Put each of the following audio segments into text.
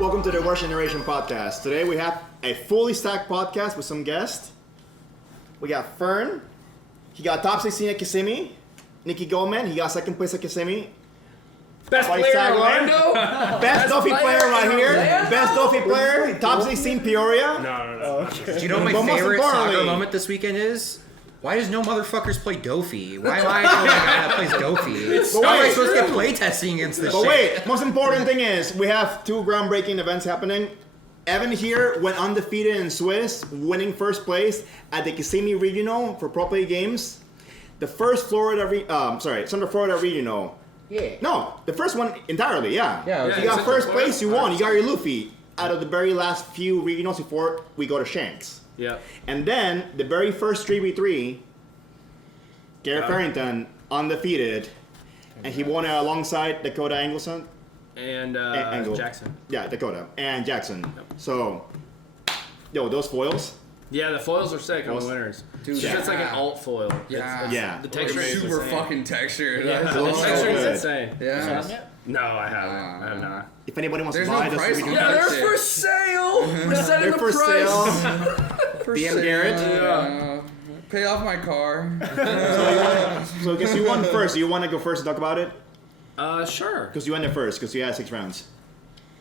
Welcome to the Worst Generation podcast. Today we have a fully stacked podcast with some guests. We got Fern. He got top 16 at Kissimmee. Nicky Goldman. He got second place at Kissimmee. Best player in Orlando. Best Duffy player right here. Best Duffy player. Top 16 Peoria. No. Do you know what my favorite soccer moment this weekend is? Why does no motherfuckers play Dofi? Why am I the only guy that plays Dofi? How am I supposed to get play testing against this shit? But wait, most important thing is we have two groundbreaking events happening. Evan here went undefeated in Swiss, winning first place at the Kissimmee Regional for Pro Play Games. The first Central Florida Regional. Yeah. No, the first one entirely, yeah. Yeah, you got first place, you won. You got your Luffy out of the very last few regionals before we go to Shanks. Yeah. And then the very first 3v3, Garrett Farrington undefeated, and he won it alongside Dakota Angleson. And Jackson. Yeah, Dakota and Jackson. Yep. So, those foils. Yeah, the foils are sick on the winners. Dude, It's like an alt foil. Yeah. The texture is super insane. fucking texture. Yeah, That's the awesome. texture is good. insane. Yeah. No, I haven't. I have not. If anybody wants There's to buy no this, price we on can. that. Yeah, That's they're it. for sale. We're setting They're the for price. sale. For BM sale. Garrett. Yeah. Pay off my car. So I guess you won first. You want to go first and talk about it? Sure. Because you went there first, because you had 6 rounds.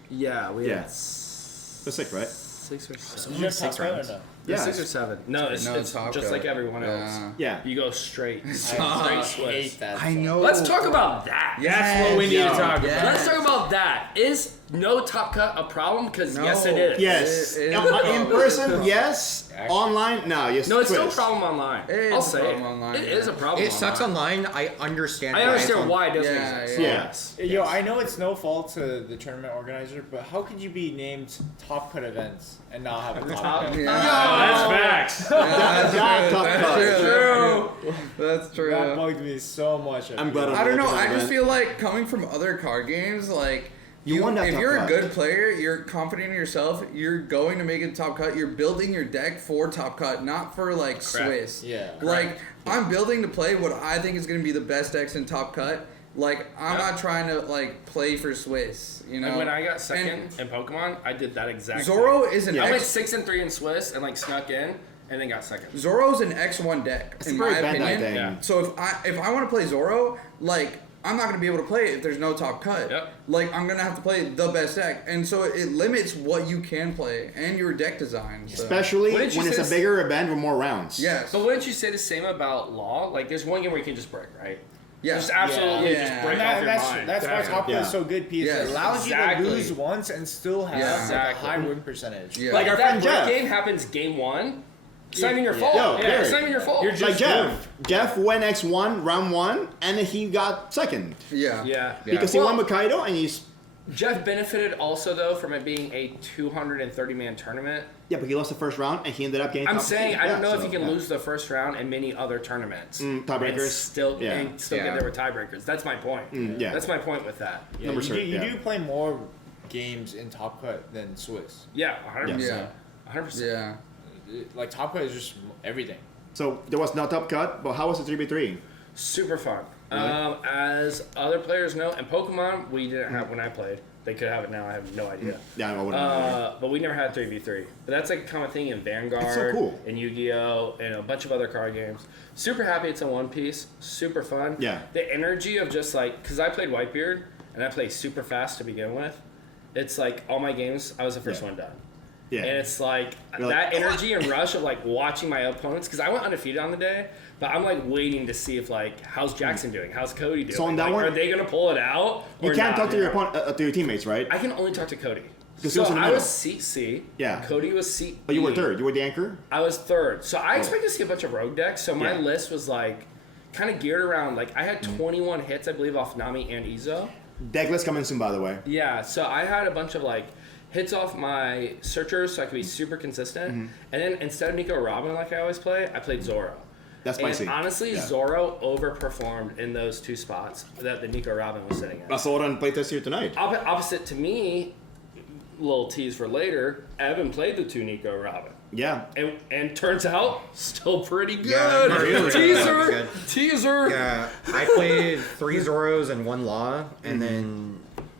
Yeah, we Yeah. had That's 6, right? 6 or 7. Did you have 6 rounds? Yeah. 6 or 7. No, it's top just cut. like everyone else. Yeah. You go straight Swiss. I know. Let's talk about that. That's what we need to talk about. Let's talk about that. Is no top cut a problem? Because yes, it is. Yes. It is In person, yes. Online, no. Yes. No, it's still a Twist. problem online. It I'll is a say problem it. online, It yeah. is a problem. It sucks online. I understand. I understand why it doesn't Yeah, exist. Yes. Yo, I know it's no fault to the tournament organizer, but how could you be named top cut events and not have a top cut? That's facts. That top cut. True. That's true. That bugged me so much. I'm glad I don't know. I man. just feel like coming from other card games, like You won that if top you're cut. a good player, you're confident in yourself. You're going to make it top cut. You're building your deck for top cut, not for like Swiss. Yeah. Like I'm building to play what I think is going to be the best decks in top cut. Like I'm not trying to like play for Swiss. You know. Like when I got second in Pokemon, I did that exact Zoro thing. is an I went X. 6-3 in Swiss and like snuck in and then got second. Zoro's an X1 deck It's in a very my Bandai opinion. thing. Yeah. So if I want to play Zoro, like I'm not gonna be able to play it if there's no top cut. Yep. Like I'm gonna have to play the best deck, and so it limits what you can play and your deck design. So. Especially What when did you it's say a this- bigger event with more rounds. Yes. But wouldn't you say the same about Law? Like there's one game where you can just break, right? Yeah. Just absolutely Yeah. just break And off your that's mind. that's why top cut Yeah. is so good because Yes. it allows Exactly. you to lose once and still have Yeah. like, a Exactly. high win percentage. Yeah. Like our that friend break Jeff. game happens game 1. It's not even your fault. Yo, Yeah, Garrett. it's not even your fault. You're Like just Jeff. Jeff went X1 round 1 and he got second Yeah. Yeah. because he Well, won with Kaido and he's Jeff benefited also though from it being a 230-man tournament. but he lost the first round and he ended up getting. I'm top saying 15. I don't Yeah, know if so, you can yeah. lose the first round in many other tournaments. Tiebreakers. And still Yeah. get there with tiebreakers. That's my point. Yeah. That's my point with that. Yeah, Number you, certain, do, you yeah. do play more games in top cut than Swiss. Yeah, 100%. Yeah. 100%. Yeah. Like top cut is just everything. So there was no top cut, but how was the 3v3? Super fun. Really? As other players know, in Pokemon, we didn't have when I played. They could have it now. I have no idea. Yeah, I wouldn't know. But we never had 3v3. But that's like a common thing in Vanguard, It's so cool. in Yu-Gi-Oh, and a bunch of other card games. Super happy it's a One Piece. Super fun. Yeah. The energy of just like, because I played Whitebeard, and I played super fast to begin with. It's like all my games, I was the first one done. Yeah. And it's like You're that like, energy and rush of like watching my opponents, because I went undefeated on the day, but I'm like waiting to see if like how's Jackson doing, how's Cody doing. So on that Like, one- are they gonna pull it out? You or can't not, talk to your opponent, to your teammates, right? I can only talk to Cody. Because he So was in the I middle. was seat C. Yeah. Cody was seat B. But you were third. You were the anchor. I was third. So I expected to see a bunch of rogue decks. So my Yeah. list was like kind of geared around like I had 21 hits, I believe, off Nami and Izo. Deck list coming soon, by the way. Yeah, so I had a bunch of like hits off my searchers so I could be super consistent. And then instead of Nico Robin like I always play, I played Zoro. That's spicy. And honestly, Yeah. Zoro overperformed in those two spots that the Nico Robin was sitting in. I saw it on playtest here tonight. Opposite to me, little tease for later, Evan played the two Nico Robin. Yeah. And turns out, still pretty good. Yeah, really teaser! good. Teaser! Yeah, I played 3 Zoros and 1 Law, and then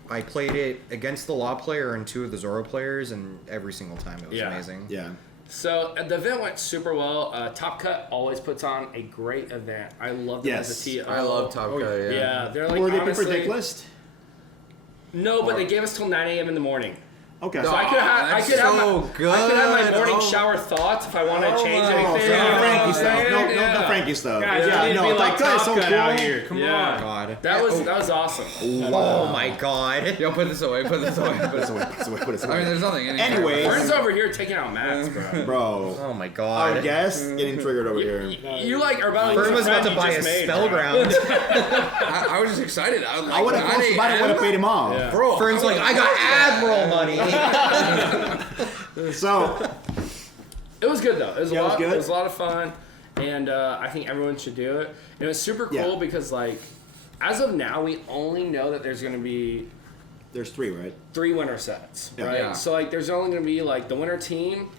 I played it against the Law player and 2 of the Zoro players, and every single time it was amazing. Yeah. So the event went super well. Top Cut always puts on a great event. I love them as a TO. I love Top Cut. Yeah. Yeah, they're like Were they honestly, ridiculous? No, but they gave us till 9 a.m. in the morning. Okay. So I could have my morning shower thoughts if I want to change anything. Frankie stuff. No Frankie stuff. Guys, you need to be like Top Top Cut out here. Come Yeah. on. God. That was awesome. Oh my God. Yo, put this away. Put this away. Put it away. I mean, there's nothing in here. Anyways. Vern's over here taking out mats, bro. Bro. Oh my Our God. guest getting triggered over here. You like are about Vern was about to buy a spellground. I was just excited. I would have close to I would have paid him off. Yeah. Bro, Vern's like, I got Admiral money. So It was good though. It was, Yeah, it was good. It was a lot of fun, and I think everyone should do it. And it was super cool Yeah. because like, as of now, we only know that there's going to be there's 3, right? 3 winner sets, Yeah. right? Yeah. So like, there's only going to be like the winner team.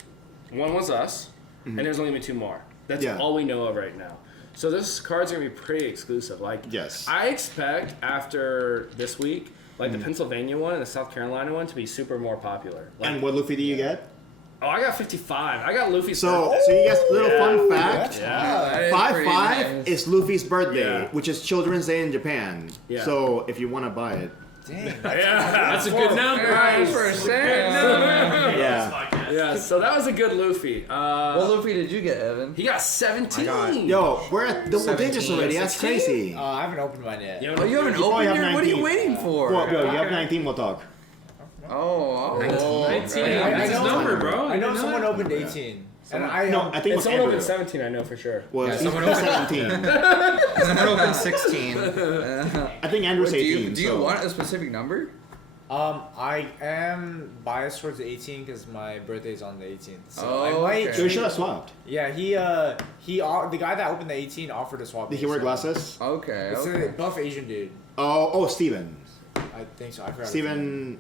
One was us, and there's only going to be 2 more. That's Yeah. all we know of right now. So this card's going to be pretty exclusive. Like, Yes. I expect after this week, like the Pennsylvania one and the South Carolina one, to be super more popular. Like, And what Luffy do you get? oh, I got 55. I got Luffy's So birthday. you guys, little fun fact. Yeah. 5/5 is Luffy's birthday, Yeah. which is Children's Day in Japan. Yeah. So if you want to buy it, Dang. Yeah, that's a good number. yeah. Yeah, so that was a good Luffy. What Luffy did you get, Evan? He got 17. Yo, we're at double digits 17, already. That's 16? crazy. I haven't opened mine yet. Oh, you haven't probably opened have your. What are you 19. waiting for? Well, yo, you have 19. We'll talk. Oh, 19. That's his number, bro. I know someone opened 18. And I No, I think it And was someone Andrew. opened 17, I know for sure. Well, Yeah, he's someone opened 17. Someone opened 16. I think Andrew's do 18. you so. want a specific number? I am biased towards the 18 because my birthday's on the 18th. So Oh, I might. okay. So we should have swapped. Yeah, he the guy that opened the 18 offered to swap. Did me, he wear so- glasses? Okay. It's Okay. a buff Asian dude. Oh, Steven. I think so. I forgot. Steven,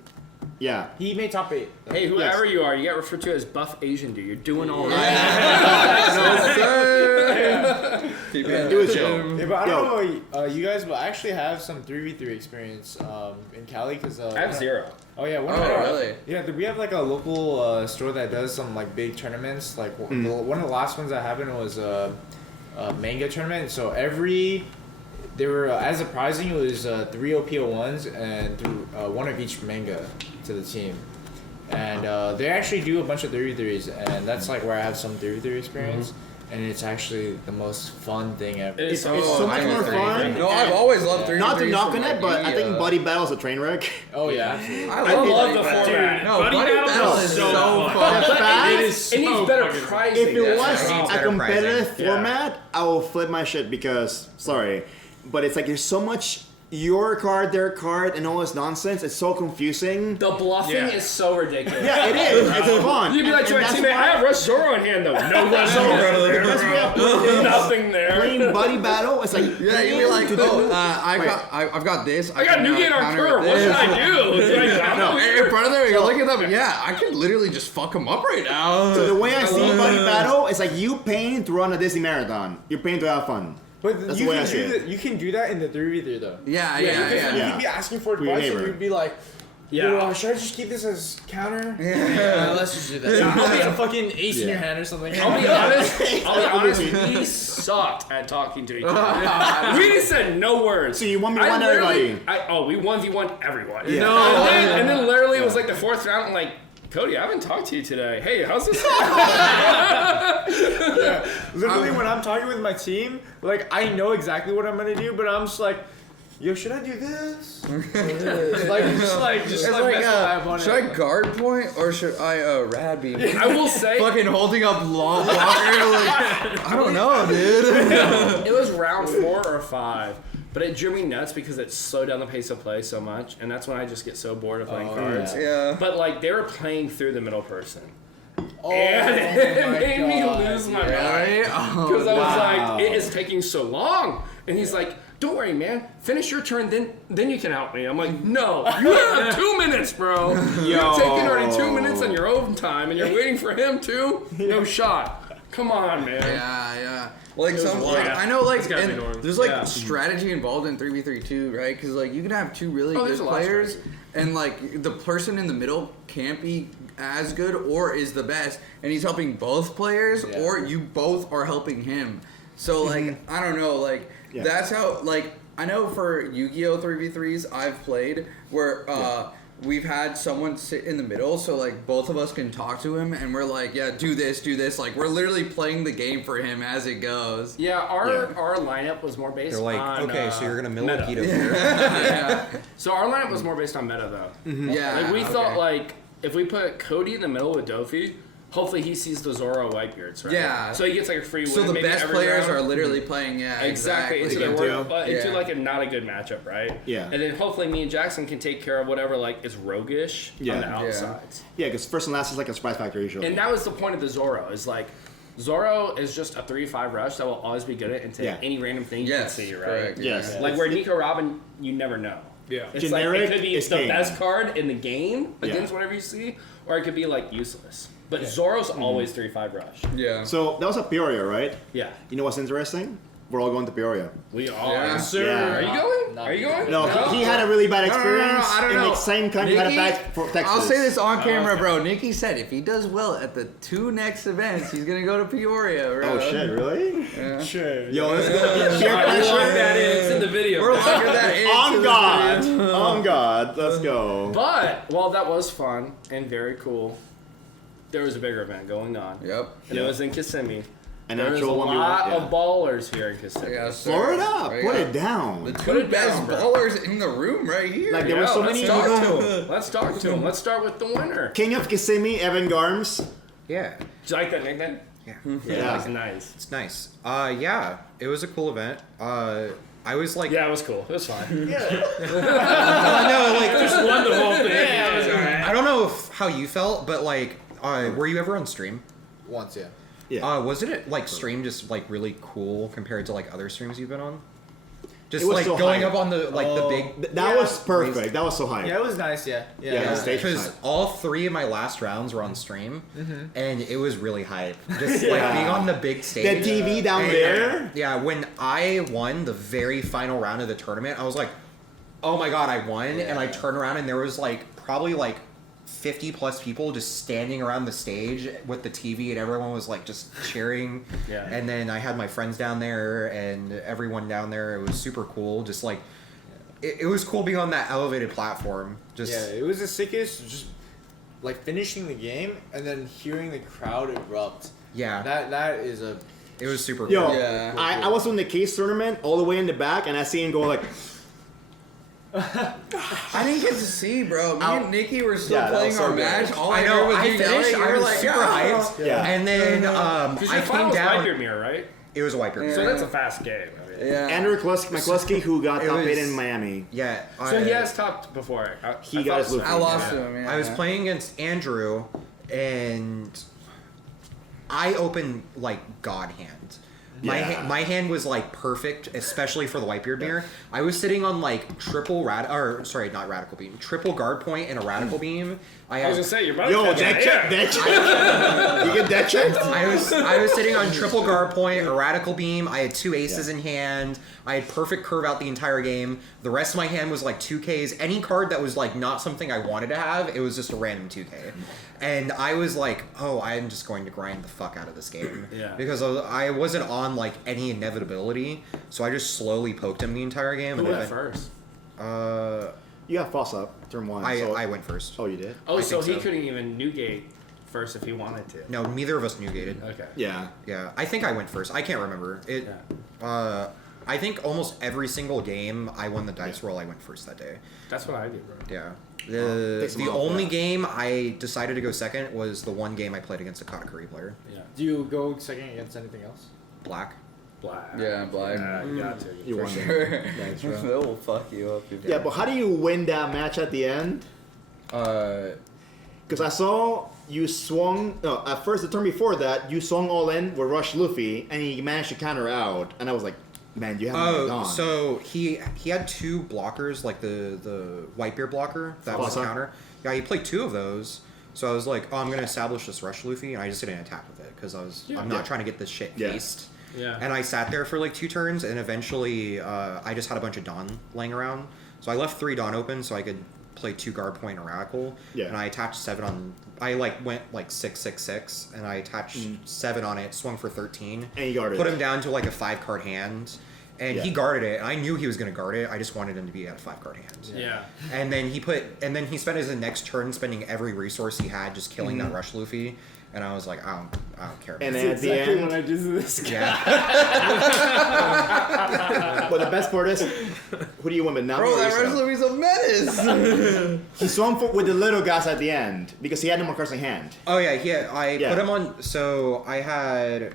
yeah. He made top 8. Hey, whoever you are, you get referred to as buff Asian dude. You're doing all right. No, sir. Keep it. Do it, Joe. Yeah, but I Yo. don't know you guys, but I actually have some 3v3 experience in Cali because I have 0. Oh yeah, Oh, really? Yeah, we have like a local store that does some like big tournaments. Like one of the last ones that happened was a manga tournament. So they were as a prizing, it was 3 OPO1s and 1 of each manga to the team. And they actually do a bunch of 3v3s, and that's like where I have some 3v3 experience. And it's actually the most fun thing ever. It's so much more fun. No, I've always loved 3v3s. Not to knock on from, it, but I think the, Buddy Battle's a train wreck. Oh yeah, absolutely. I love love the Buddy format. No, Buddy Buddy Battle Battle is is so so fun. fun. The fact, It is It needs so better fucking- pricing. if it was It needs a better competitive pricing. format, I will flip my shit because, sorry, but it's like there's so much your card, their card, and all this nonsense. It's so confusing. The bluffing Yeah. is so ridiculous. Yeah, it is. It's fun. You'd be like to And my that's teammate, I why have Rush Zoro in hand though. No Rush Zoro there. That's Nothing there. playing Buddy Battle. It's like Yeah, you'd be like, to oh, I've got this. I got can, Newgate on counter curve. with What should this. I do? Like, No, in front of them, you're looking at them. Yeah, I could literally just fuck them up right now. So the way I see Buddy Battle, it's like you paying to run a Disney marathon. You're paying to have fun. But That's you the way I can see it. you can do that in the 3v3 though. Yeah. You Yeah. could be asking for For your advice, and neighbor. you'd be like, Yeah. "Yo, should I just keep this as counter? Yeah. Let's just do that. I'll be a fucking ace in your hand or something." I'll be honest, we sucked at talking to each other. We said no words. So you 1v1 I literally- everybody. we 1v1 everyone. Yeah. No. And then literally it was like the 4th round, I'm like, Cody, I haven't talked to you today. Hey, how's this? Literally, when I'm talking with my team, like I know exactly what I'm gonna do, but I'm just like, "Yo, should I do this?" Like It's like, should I guard point or should I rad beam? I will say, Fucking holding up blocker, like, I don't know, dude. it was round 4 or 5, but it drew me nuts because it slowed down the pace of play so much, and that's when I just get so bored of playing cards. Yeah. But like they were playing through the middle person, Oh, and it my made me God. lose my mind Right? because I was wow. like, it is taking so long, and he's like, don't worry, man. Finish your turn, then you can help me. I'm like, no, you have 2 minutes, bro. You're taking already 2 minutes on your own time, and you're waiting for him too. No shot. Come on, man. Yeah. Like some, wild. I know, like, It's gotta be and normal. there's like Yeah. strategy involved in 3v3 too, right? Because like you can have two really good there's a lot of players, strategy. and like the person in the middle can't be as good or is the best, and he's helping both players, Yeah. or you both are helping him. So like I don't know, like Yeah. that's how like I know for Yu-Gi-Oh 3v3s I've played where we've had someone sit in the middle, so like both of us can talk to him, and we're like, yeah, do this. Like we're literally playing the game for him as it goes. Yeah, our lineup was more based They're like, on. okay, so you're gonna mill meta. a keto here. Yeah, So our lineup was more based on meta though. yeah. Like we okay. thought like if we put Cody in the middle with Dofi, hopefully he sees the Zoro Whitebeards, right? Yeah. So he gets like a free win. So the maybe best every players round. are literally playing, yeah, Exactly, into They their can work, do. but into Yeah. like a not a good matchup, right? Yeah. And then hopefully me and Jackson can take care of whatever like is roguish Yeah. on the Yeah. outsides. Yeah, because first and last is like a surprise factor usually. And that was the point of the Zoro is like Zoro is just a 3-5 rush that will always be good at into Yeah. any random thing you Yes, can see, right? correct. Yes. Like where Nico Robin, you never know. Yeah. It's Generic like it could be is the king. best card in the game Yeah. against whatever you see, or it could be like useless. But Zoro's always 3-5 rush. Yeah. So that was a Peoria, right? Yeah. You know what's interesting? We're all going to Peoria. We are. Yeah. Sir. Yeah. Are you going? Are you going? No, he had a really bad experience. I don't and know. at the same time, he had a Nikki, bad for Texas. I'll say this on camera, okay. bro. Nikki said if he does well at the 2 next events, he's gonna go to Peoria, bro. Oh shit! Really? Yeah. Sure. Yo, this is gonna be peer Alright, we'll lock pressure. that in. It's in the video. We're locking that in. On God! On God! Let's go. But while that was fun and very cool, there was a bigger event going on. Yep. And it was in Kissimmee. An There was a actual 1v1. lot yeah. of ballers here in Kissimmee. Yeah, sir. Florida, Right, put yeah. it down. The Put 2 it best down, bro. ballers in the room right here. Like, there were so many let's talk people. to him. Let's talk to him. Let's start with the winner. King of Kissimmee, Evan Garms. Yeah. Do you like that nickname? Yeah. Yeah, that's nice. It's nice. Yeah, it was a cool event. I was like, Yeah, it was cool. It was fine. no, like, Just won the whole thing. Yeah, it was alright. I don't know how you felt, but like, were you ever on stream? Once, yeah. Yeah. Wasn't it like stream just like really cool compared to like other streams you've been on? Just It was like so going hype. up on the like the big. That was perfect. That was so hype. Yeah, it was nice, yeah. Yeah, the stage was Because hype. all 3 of my last rounds were on stream, and it was really hype. Just like being on the big The stage. TV down And, there. Yeah, when I won the very final round of the tournament, I was like, oh my god, I won. And I turned around and there was like probably like 50 plus people just standing around the stage with the TV, and everyone was like just cheering. Yeah. And then I had my friends down there and everyone down there. It was super cool. Just like, it was cool being on that elevated platform. Just Yeah, it was the sickest, just like finishing the game and then hearing the crowd erupt. yeah, That is a it was super cool. Yo, Yeah. I was in the case tournament all the way in the back, and I see him go like, I didn't get to see, bro. Me and Nikki were still Yeah, that playing was so our good. match. All I heard know. was I you finished. yelling. I You were was like, super "Yeah." hyped. Yeah. And then Because I your came final was down. Whitebeard Mirror, right? It was a Whitebeard. So Yeah. that's a fast game. I mean. Yeah. Andrew McCluskey, who got It top 8 was- in Miami. Yeah. So he has topped before. He got his so. loop. I lost to him. Yeah. I was playing against Andrew, and I opened like God hand. Yeah. My hand was like perfect, especially for the Whitebeard mirror. I was sitting on like triple radical beam, triple guard point and a radical beam. I was gonna say you're about Yo, to deck check, deck check. You get deck checked? I was sitting on triple guard point, a radical beam. I had 2 aces in hand. I had perfect curve out the entire game. The rest of my hand was like 2Ks. Any card that was like not something I wanted to have, it was just a random 2K. And I was like, oh, I'm just going to grind the fuck out of this game. Yeah. Because I wasn't on like any inevitability, so I just slowly poked him the entire game. Who and went then- first? You got false up turn 1. I went first. Oh, you did? Oh, I so think he so. couldn't even Newgate first if he wanted to. No, neither of us negated. Okay. Yeah. Yeah, I think I went first. I can't remember. I think almost every single game I won the dice roll, I went first that day. That's what I did, bro. Yeah. takes them The off, only yeah. game I decided to go second was the one game I played against a Katakuri player. Yeah. Do you go second against anything else? Black. Black. Yeah, black. Yeah, you got to. You For won. sure. Thanks, bro. That will fuck you up. If Yeah, but how do you win that match at the end? Because I saw you swung. No, at first, the turn before that, you swung all in with Rush Luffy, and he managed to counter out. And I was like, man, you haven't Oh, gone. so he had 2 blockers, like the Whitebeard blocker that was Awesome. counter. Yeah, he played 2 of those. So I was like, oh, I'm gonna establish this Rush Luffy, and I just didn't attack with it because I'm not trying to get this shit Yeah. faced. Yeah. And I sat there for like 2 turns, and eventually I just had a bunch of Dawn laying around. So I left 3 Dawn open so I could play 2 guard point and Radical. Yeah. And I attached 7 on. I like went like 6, and I attached 7 on it, swung for 13. And he guarded Put it. him down to like a 5-card hand. And Yeah. he guarded it. And I knew he was going to guard it. I just wanted him to be at a 5-card hand. Yeah. And then he spent his next turn spending every resource he had just killing that Rush Luffy. And I was like, I don't care. And About then it. at the end, when I do this guy. Yeah. but the best part is, who do you win with? Nami Bro, or that Issa? Rush Luffy's a menace. He swung with the little guys at the end because he had no more cards in hand. Oh yeah, I Yeah. put him on. So I had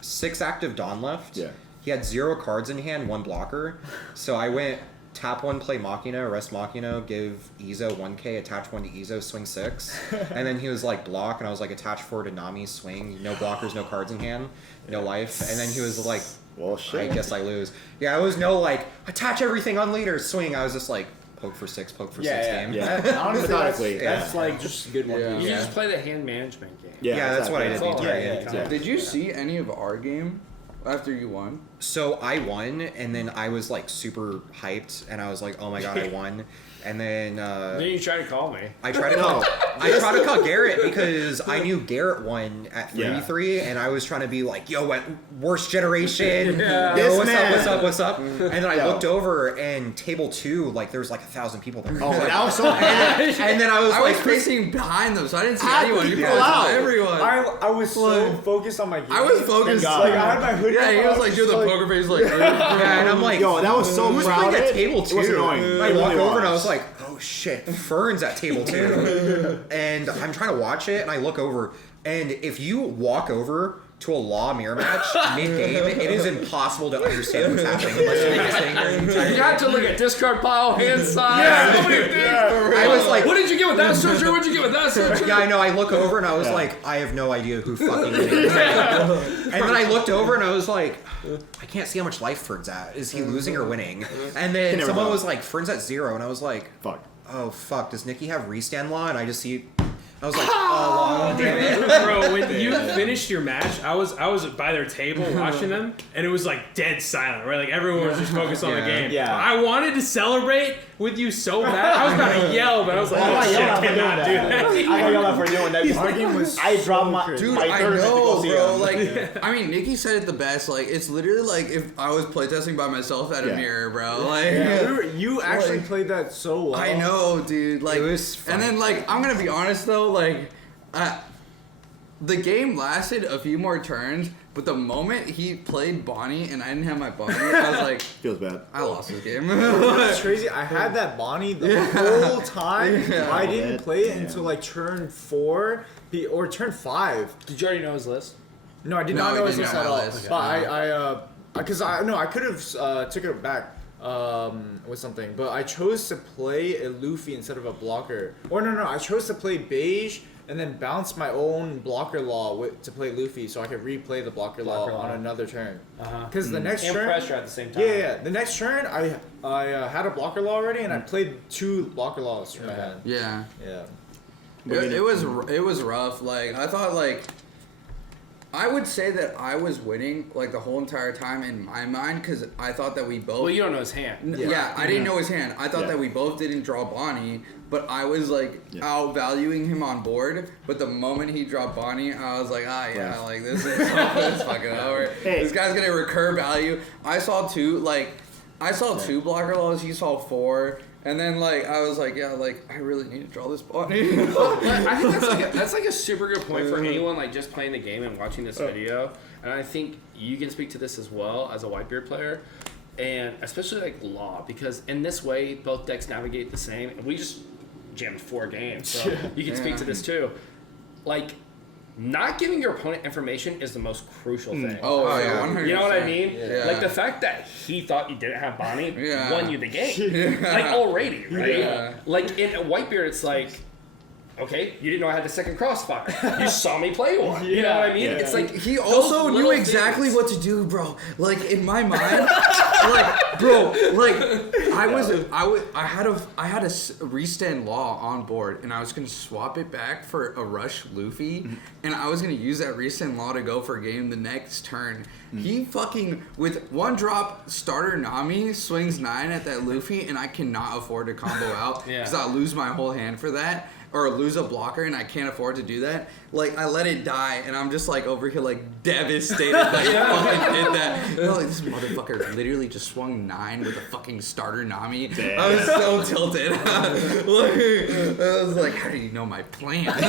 6 active Dawn left. Yeah. He had 0 cards in hand, 1 blocker. So I went tap 1, play Machina, rest Machina, give Izo 1k, attach 1 to Izo, swing 6. And then he was like block, and I was like attach 4 to Nami, swing, no blockers, no cards in hand, no life. And then he was like, Well, shit. I guess I lose. Yeah, it was no like attach everything on leader, swing. I was just like poke for 6 game. Yeah. Honestly, Methodically, that's yeah. like just a good one. Yeah. You Yeah. just play the hand management game. Yeah, that's what I did the exactly. entire Yeah, game. yeah. Did you see any of our game after you won? So I won, and then I was like super hyped, and I was like, "Oh my god, I won!" And then Then you try to call me. I tried to call Garrett because I knew Garrett won at 3v3, and I was trying to be like, "Yo, what worst generation? Yeah. Yo, This what's man. up? What's up?" And then I Yo. looked over, and table 2, like there was like 1,000 people there. Oh, that was so bad. And then I was I like, was facing behind them, so I didn't see Half anyone. the You people probably saw out. everyone. I was so focused on my game. I was focused. God. Like, I had my hoodie Yeah, on, he I was like doing the poker face, like. yeah, and I'm like, Yo, that was so who's playing crowded. at table 2? It was annoying. I It walk really over and I was. was like, oh shit, Fern's at table 2. And I'm trying to watch it, and I look over, and if you walk over to a law mirror match mid-game, it is impossible to understand what's happening unless you're just sitting there the entire You time. got to look at discard pile, hand size. I was like, What did you get with that searcher? What did you get with that searcher? yeah, I know. I look over and I was like, I have no idea who fucking it is. And then I looked over and I was like, I can't see how much life Fern's at. Is he losing or winning? And then never someone know. was like, Fern's at 0, and I was like, Fuck. oh fuck, does Nikki have restand law? And I just see, I was like, oh, damn it. Bro, when you finished your match, I was by their table watching them, and it was like dead silent, right? Like everyone was just focused on the Yeah. game. Yeah. I wanted to celebrate with you so bad. I was about to yell, but I was like, I'm oh not shit, yelling for doing cannot do that. that. I got yelled at for doing that. Our game was I dropped my Dude, my I third to know, go see bro. him. Like, I mean, Nikki said it the best. Like, it's literally like if I was playtesting by myself at a Yeah. mirror, bro. Like, You actually played that so well. I know, dude. Like, It was fun. and then like I'm gonna be honest though, like, the game lasted a few more turns, but the moment he played Bonnie and I didn't have my Bonnie, I was like, Feels bad. I lost this game. It's crazy. I had that Bonnie the whole time. Yeah. I didn't play it Yeah. until like turn 4 or turn 5. Did you already know his list? No, I did No, not he know his didn't list know at my all. list. But because I could have took it back with something, but I chose to play a Luffy instead of a blocker. Or no, I chose to play beige and then bounce my own blocker law to play Luffy, so I could replay the blocker law on another turn. Because the next And turn, pressure at the same time. yeah, the next turn I had a blocker law already, and I played 2 blocker laws from my hand. Yeah. Yeah. It was rough. Like I thought, like I would say that I was winning like the whole entire time in my mind because I thought that we both. Well, you don't know his hand. Yeah, I didn't know his hand. I thought Yeah. that we both didn't draw Bonnie, but I was like outvaluing him on board. But the moment he dropped Bonnie, I was like, Right. like this is it's fucking over. Hey. This guy's gonna recur value. I saw 2 blocker laws. He saw 4. And then, like, I was like, yeah, like, I really need to draw this Bonnie. I think that's like a super good point for anyone like just playing the game and watching this video. And I think you can speak to this as well as a Whitebeard player, and especially like Law, because in this way both decks navigate the same. And we just jammed 4 games, so you can speak to this too. Like, not giving your opponent information is the most crucial thing. Oh, yeah. 100%. You know what I mean? Yeah. Like the fact that he thought you didn't have Bonnie Yeah. won you the game. Like already, right? Yeah. Like in Whitebeard, it's like, okay, you didn't know I had the second crossfire. You saw me play one. You know what I mean? Yeah. It's like He those also knew little exactly things. what to do, bro. Like in my mind, like Bro, like I had a restand law on board, and I was gonna swap it back for a rush Luffy, and I was gonna use that restand law to go for a game the next turn. He fucking with one drop starter Nami swings 9 at that Luffy, and I cannot afford to combo out because I'll lose my whole hand for that. Or lose a blocker, and I can't afford to do that. Like, I let it die, and I'm just like over here like devastated that I fucking did that. And I'm like, this motherfucker literally just swung 9 with a fucking starter Nami. Damn. I was so tilted. I was like, how do you know my plan? But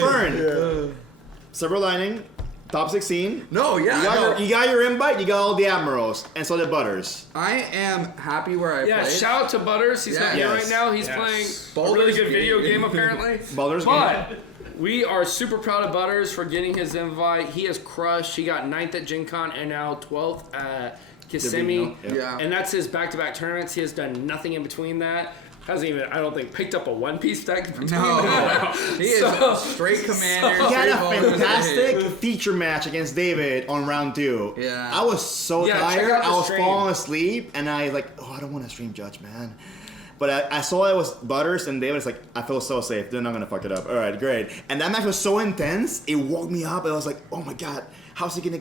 Fern, silver lining, top 16. No, yeah, You got your invite. You got all the admirals, and so did Butters. I am happy where I played. Shout out to Butters. He's not here Yes. right now. He's playing a really good video game, apparently. Baldur's Gate. But we are super proud of Butters for getting his invite. He has crushed. He got 9th at Gen Con and now 12th at Kissimmee. Yeah. And that's his back-to-back tournaments. He has done nothing in between that. Hasn't even, I don't think, picked up a one-piece deck between that. He is a straight commander. He had a straight bonus. fantastic feature match against David on round 2. Yeah. I was so Yeah, check tired. out the I was stream. falling asleep, and I like, I don't want to stream judge, man. But I saw it was Butters, and David's like, I feel so safe. They're not going to fuck it up. All right, great. And that match was so intense, it woke me up. And I was like, oh my God, how's he going to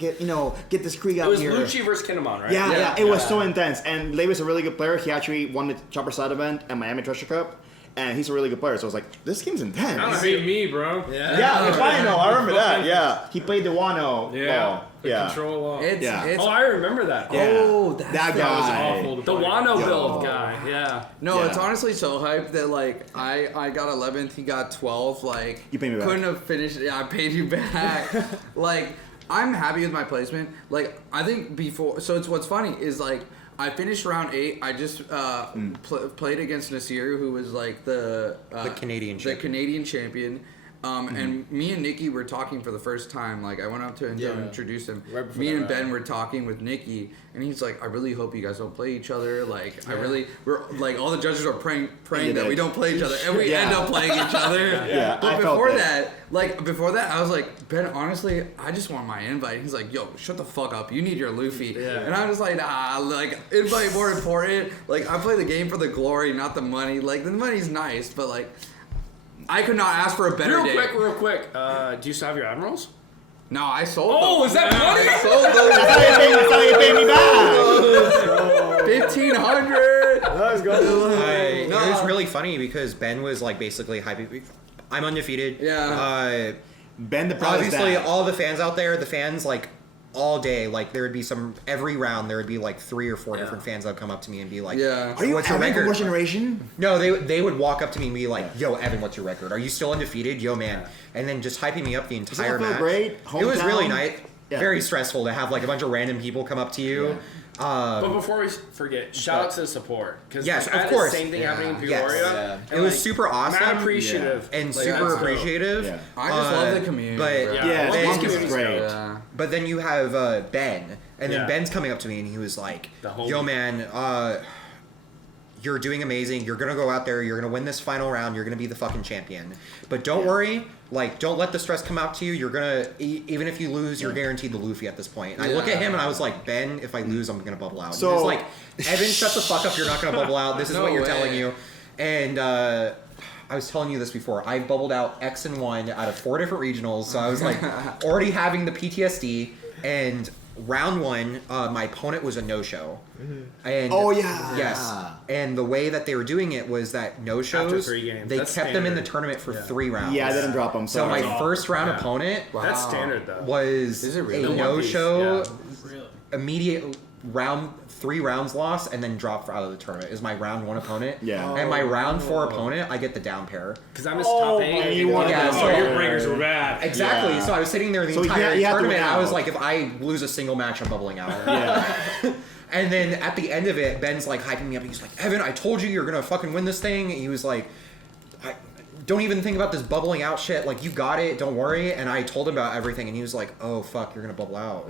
get this Krieg out It was here? Lucci versus Kinemon, right? Yeah, it was so intense. And David's a really good player. He actually won the Chopper Side event at Miami Treasure Cup. And he's a really good player. So I was like, this game's intense. I don't beat me, bro. Yeah, the final. I remember that. Yeah. He played the Wano. Yeah. The Yeah. control law. Yeah. Oh, I remember that. Yeah. Oh, that That was guy. awful. to The play. Wano Yo. build guy. Yeah. No, Yeah. it's honestly so hyped that like I got 11th, he got 12th. Like You paid me back. couldn't have finished. Yeah, I paid you back. Like I'm happy with my placement. Like I think before. So it's what's funny is like I finished round 8. I just played against Nasir, who was like the Canadian the champion. Canadian champion. And me and Nikki were talking for the first time. Like I went up to him to introduce him. Right before Me that and Ben round. were talking with Nikki, and he's like, "I really hope you guys don't play each other. Like we're like all the judges are praying You that did. we don't play each other, and we Yeah. end up playing each other." Yeah, But I felt before that, I was like, Ben, honestly, I just want my invite. He's like, "Yo, shut the fuck up. You need your Luffy." Yeah. And I was like, "Nah, like invite more important. Like I play the game for the glory, not the money. Like the money's nice, but like." I could not ask for a better Real day. quick. Do you still have your admirals? No, I sold Oh, them. is that money? I sold those. That's how you pay me back. 1,500. Let's go. It was really funny because Ben was like basically hyping. I'm undefeated. Yeah. Ben the proudest Obviously, dad. all the fans out there, the fans like all day, like there would be every round there would be like 3 or 4 different fans that would come up to me and be like, Yeah. Are you what's your Evan from record? What Generation? No, they would walk up to me and be like, "Yo, Evan, what's your record? Are you still undefeated? Yo, man!" And then just hyping me up the entire feel match. great? It was really Hometown? nice. Yeah. Very stressful to have like a bunch of random people come up to you. But before we forget, shout out to the support. Because Yes, of course. the same thing happening in Yes. Peoria. Yeah. And, It was like, super awesome. Mad appreciative. and Like, super that's dope. appreciative. Yeah. I just love the community. But bro. Yeah. Yeah, Well, the this monk is community's great. Yeah. But then you have Ben, and then Yeah. Ben's coming up to me and he was like, The homie. "Yo, man, you're doing amazing. You're gonna go out there. You're gonna win this final round. You're gonna be the fucking champion. But don't worry. Like, don't let the stress come out to you. You're gonna even if you lose, you're guaranteed the Luffy at this point." And I look at him and I was like, "Ben, if I lose, I'm gonna bubble out." So- So he's like, "Evan, shut the fuck up. You're not gonna bubble out. This is No what you're way. telling you." And I was telling you this before. I bubbled out X and 1 out of 4 different regionals, so I was like already having the PTSD. And round 1, my opponent was a no-show. And Oh, yeah. yes. And the way that they were doing it was that no-shows, After 3 games. they That's kept them in the standard. tournament for 3 rounds. Yeah, I didn't drop them. So Sorry. my first round Yeah. opponent That's standard, though. was Is it really? a The One no-show, Really? immediate round 3 rounds loss, and then drop out of the tournament. Is my round 1 opponent. Yeah. And my round 4 opponent, I get the down pair. Because I'm his top 8. you want Yeah, to so Oh, your breakers were bad. Exactly. Yeah. So I was sitting there the So you entire have to tournament. win I was out. like, if I lose a single match, I'm bubbling out. Yeah. And then at the end of it, Ben's like hyping me up. He's like, "Evan, I told you you're gonna fucking win this thing." And he was like, "Don't even think about this bubbling out shit. Like, you got it. Don't worry." And I told him about everything, and he was like, "Oh fuck, you're gonna bubble out."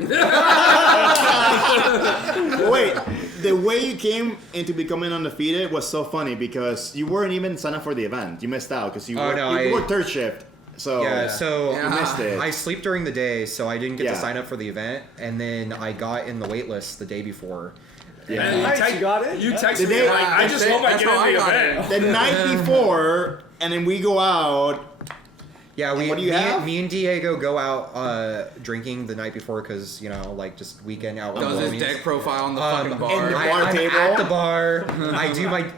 Wait, the way you came into becoming undefeated was so funny because you weren't even signed up for the event. You missed out because you, Oh, were, no, you I- were third shift. So Yeah, so Yeah. missed it. I sleep during the day, so I didn't get Yeah. to sign up for the event, and then I got in the wait list the day before. Yeah. Man, Nice, you got it? You texted Did me they- like, I just hope I That's get how I in the got event. the night before, and then we go out. Yeah, And what do you have? me and Diego go out drinking the night before because like just weekend out. with Does his homies. deck profile on the fucking bar. and the bar I'm table? at the bar.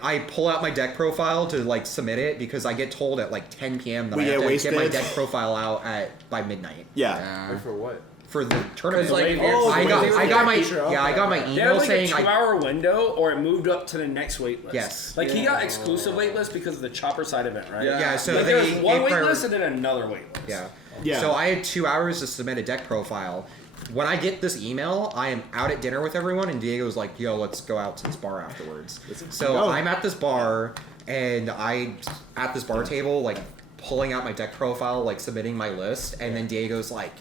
I pull out my deck profile to like submit it because I get told at like 10 p.m. that We I have get to get my wasted? deck profile out by midnight Yeah. Yeah. Wait, for what? for the tournament. Like, I got my Okay. I got my They had email like saying a 2-hour window, or it moved up to the next wait list. Yes. Like he got exclusive wait list because of the chopper side event, right? Yeah. yeah. So Like they there was one gave wait prior- list and then another wait list. Yeah. Yeah. So I had 2 hours to submit a deck profile. When I get this email, I am out at dinner with everyone, and Diego's like, "Yo, let's go out to this bar afterwards." So go. I'm at this bar, and at this bar table, like pulling out my deck profile, like submitting my list, and then Diego's like,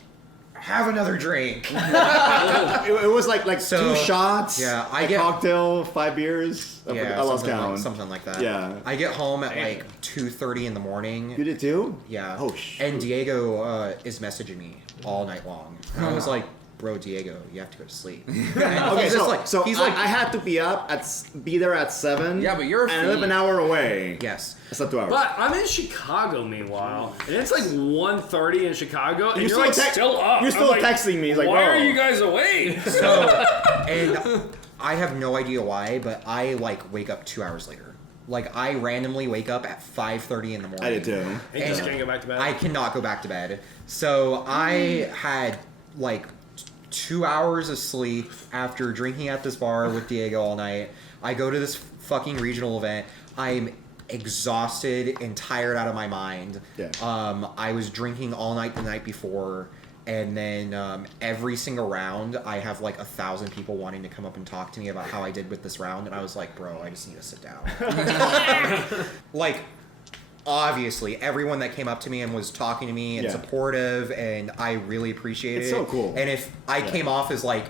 "Have another drink." It was like So, 2 shots. yeah, I a get- cocktail, 5 beers. Yeah, I lost something count. like, something like that. Yeah. I get home at like 2:30 in the morning. You did too? Yeah. Oh, shoot. And Diego is messaging me all night long. And I was like, "Bro, Diego, you have to go to sleep." And Okay, he's just so he's I, like, I had to be there at 7. Yeah, but you're a and I live thief. an hour away. yes. It's not 2 hours. But I'm in Chicago meanwhile, and it's like 1:30 in Chicago, and you're, like tex- still up. You're I'm still like, texting me. He's like, why "Bro." are you guys awake? So, and I have no idea why, but I like wake up 2 hours later. Like I randomly wake up at 5:30 in the morning. I did too. And you just And can't go back to bed. I cannot go back to bed. So I had like 2 hours of sleep after drinking at this bar with Diego all night. I go to this fucking regional event. I'm exhausted and tired out of my mind. Yeah. I was drinking all night the night before, and then every single round I have like 1,000 people wanting to come up and talk to me about how I did with this round, and I was like, bro, I just need to sit down. Like, obviously everyone that came up to me and was talking to me and Yeah. supportive, and I really appreciate It's it. so cool. And if I came off as like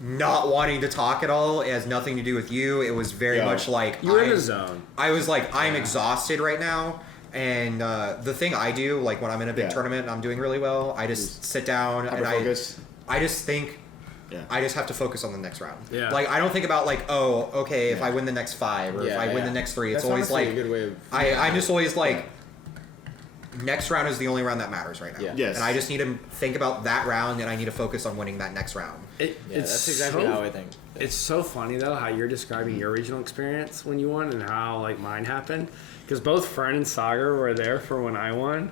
not wanting to talk at all, it has nothing to do with you. It was very Yeah. much like you were in the zone. I was like, I'm exhausted right now. And the thing I do, like when I'm in a big Yeah. tournament and I'm doing really well, I just sit down and Hyper-focus. I just think Yeah. I just have to focus on the next round. Yeah. Like I don't think about like, oh, okay, if Yeah. I win the next 5 or if Yeah, I win yeah. the next 3, it's That's always honestly like a good way of. I'm just always like, next round is the only round that matters right now. Yeah. Yes. And I just need to think about that round, and I need to focus on winning that next round. Yeah, that's exactly how I think. It's so funny though how you're describing your regional experience when you won and how like mine happened, because both Fern and Sagar were there for when I won,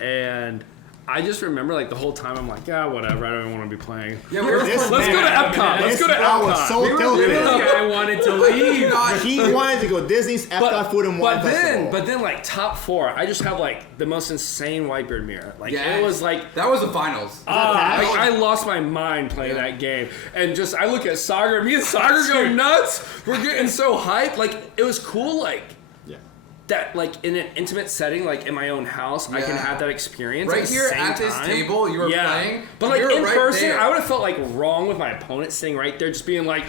and I just remember like the whole time I'm like, yeah, whatever, I don't even want to be playing. Yeah, we were This Let's go to man- Epcot. Let's this go to guy was Epcot. so We were tilted. This guy wanted to leave. He wanted to go Disney's Epcot Food and Wine Festival. But then like top 4, I just have like the most insane Whitebeard mirror. Like it was like that was the finals. I lost my mind playing that game, and just I look at Sagar. Me and Sagar go nuts. We're getting so hyped. Like it was cool. Like Yeah. that. Like in an intimate setting, like in my own house, I can Yeah. have that experience. Right at the here same at this time. table, you were playing, But like you were in right person, there. I would have felt like wrong with my opponent sitting right there, just being like,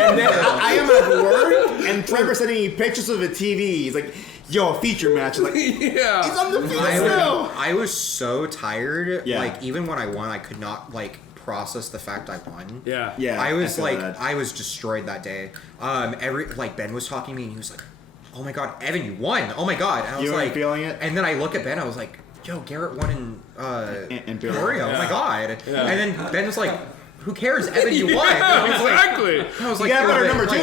And then I am at work, and Trevor sending me pictures of the TV. He's like, "Yo, feature match." I'm like, he's yeah. undefeated still. I was so tired. Yeah. Like even when I won, I could not like process the fact I won. Yeah. Yeah, I was feel like, that. I was destroyed that day. Ben was talking to me and he was like, "Oh my god, Evan, you won! Oh my god!" And I was You weren't like, feeling it? And then I look at Ben, I was like, "Yo, Garrett won in Peoria. Peoria! Oh my Yeah. god!" Yeah. And then Ben was like, "Who cares, Evan? You won!" And I Yeah, was like, exactly. I was You like, got a better "Garrett, number, like-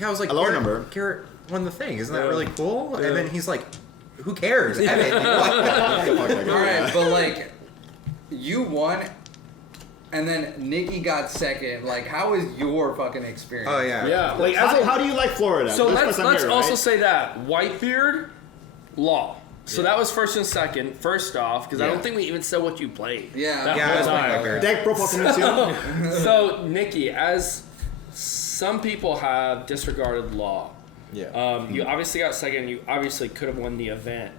too. I was like, A lower "Garrett- number." Garrett won the thing. Isn't that Yeah. really cool?" Yeah. And then he's like, "Who cares, Evan? You won." All right, but like, you won, and then Nikki got second. Like, how was your fucking experience? Oh yeah. Yeah. Like as How do you like Florida? So let's put some here, also right? say that Whitebeard, Law. So that was first and second. First off, because I Yeah. don't think we even said what you played. Yeah. That Yeah, whole that's my time. Whitebeard. Deck profile coming soon. So Nikki, as some people have disregarded Law, Yeah. you obviously got second. You obviously could have won the event.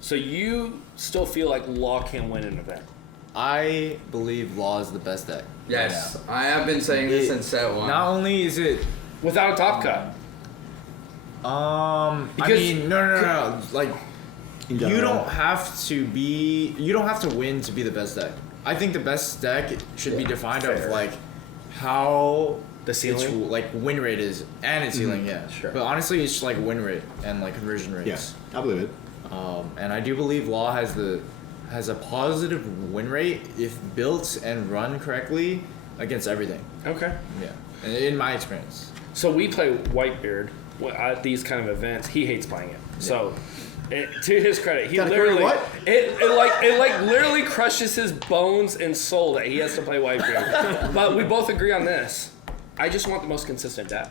So you still feel like Law can win an event. I believe Law is the best deck. Yes, right I have been saying this It- since set one. now. Not only is it Without a top cut. I Because- mean, no. Like, In you general. don't have to win to be the best deck. I think the best deck should be defined of like how The ceiling? its, like win rate is and its ceiling, yeah. Sure. But honestly, it's like win rate and like conversion rates. Yes, I believe it. And I do believe Law has a positive win rate if built and run correctly against everything. Okay. Yeah, in my experience. So we play Whitebeard at these kind of events. He hates playing it. So, to his credit, he Gotta literally what? it literally crushes his bones and soul that he has to play Whitebeard. But we both agree on this. I just want the most consistent deck,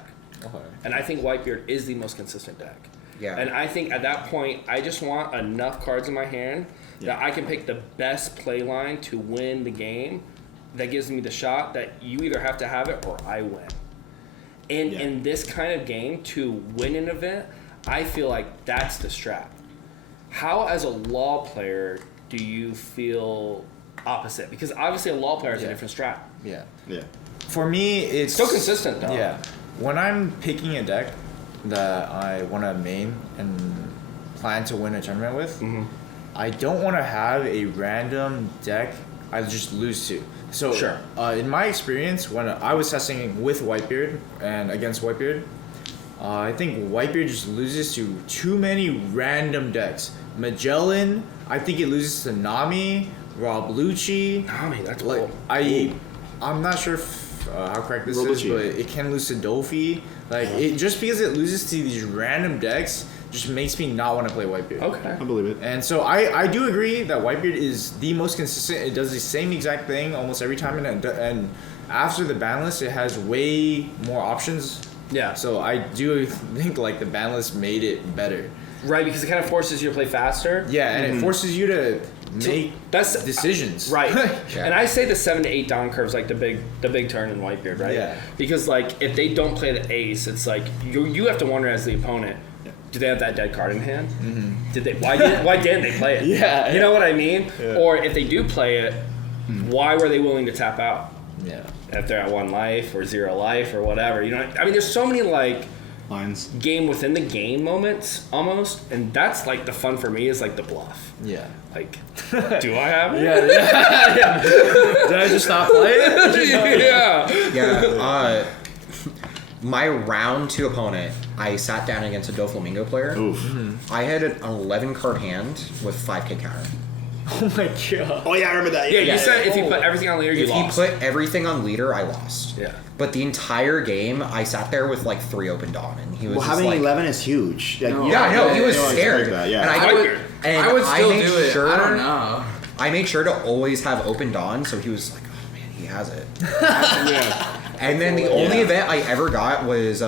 and I think Whitebeard is the most consistent deck. Yeah. And I think at that point, I just want enough cards in my hand that I can pick the best play line to win the game. That gives me the shot that you either have to have it or I win. And in this kind of game, to win an event, I feel like that's the strat. How, as a Law player, do you feel opposite? Because obviously a Law player is a different strat. Yeah. Yeah. For me, it's Still consistent, though. Yeah. When I'm picking a deck that I want to main and plan to win a tournament with, I don't want to have a random deck I just lose to. So, Sure. In my experience, when I was testing with Whitebeard and against Whitebeard, I think Whitebeard just loses to too many random decks. Magellan, I think it loses to Nami, Rob Lucci. Nami, that's Like, cool. I'm not sure how correct this Rob is, Lucci. but it can lose to Dofi. Like, it just because it loses to these random decks just makes me not want to play Whitebeard. Okay. I believe it. And so I do agree that Whitebeard is the most consistent. It does the same exact thing almost every time, and after the ban list, it has way more options. Yeah. So I do think like the ban list made it better. Right, because it kind of forces you to play faster. Yeah, and it forces you to make That's decisions. Right. Yeah. And I say the 7 to 8 down curve's like the big turn in Whitebeard, right? Yeah. Because like if they don't play the ace, it's like you have to wonder as the opponent, do they have that dead card in hand? Did they why didn't they play it? Yeah. You know what I mean? Yeah. Or if they do play it, why were they willing to tap out? Yeah. If they're at 1 life or 0 life or whatever. You know, I mean there's so many like Lines. game within the game moments almost, and that's like the fun for me is like the bluff. Yeah. Like, do I have it? Yeah. Did I just stop playing? Yeah. Yeah. My round 2 opponent, I sat down against a Doflamingo player. Oof. I had an 11 card hand with 5k counter. Oh my god. Oh yeah, I remember that. Yeah, Yeah. you said if you put everything on leader, you If he lost. put everything on leader, I lost. Yeah. But the entire game, I sat there with like 3 open dawn, and he was Well, just having like, 11 is huge. Like, No. yeah, I know, he was you know, scared. expect that, yeah. And I would still made do it. Sure, I don't know. I made sure to always have open dawn, so he was like, oh man, he has it. Yeah. And then the only event I ever got was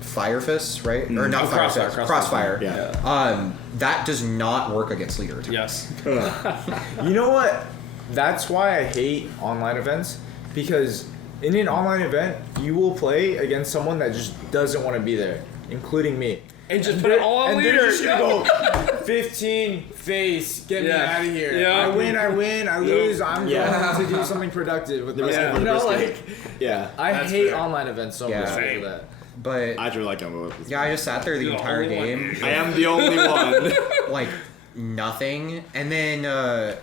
Fire Fist, right? Or not Oh, Fire Crossfire, Fist, Crossfire. Crossfire. That does not work against leader attack. Yes. You know what? That's why I hate online events, because in an online event, you will play against someone that just doesn't want to be there, including me. And just put it all on And leader. they're just gonna go 15 face, get me Yeah. out of here. Yeah. I win, I lose. I'm Yeah. going to do something productive with my Yeah. You know, like Yeah. I That's hate fair. online events so Yeah. much for Same. that. But I do like him. yeah, I just sat there the You're the entire only one. game, I am the only one. like nothing. And then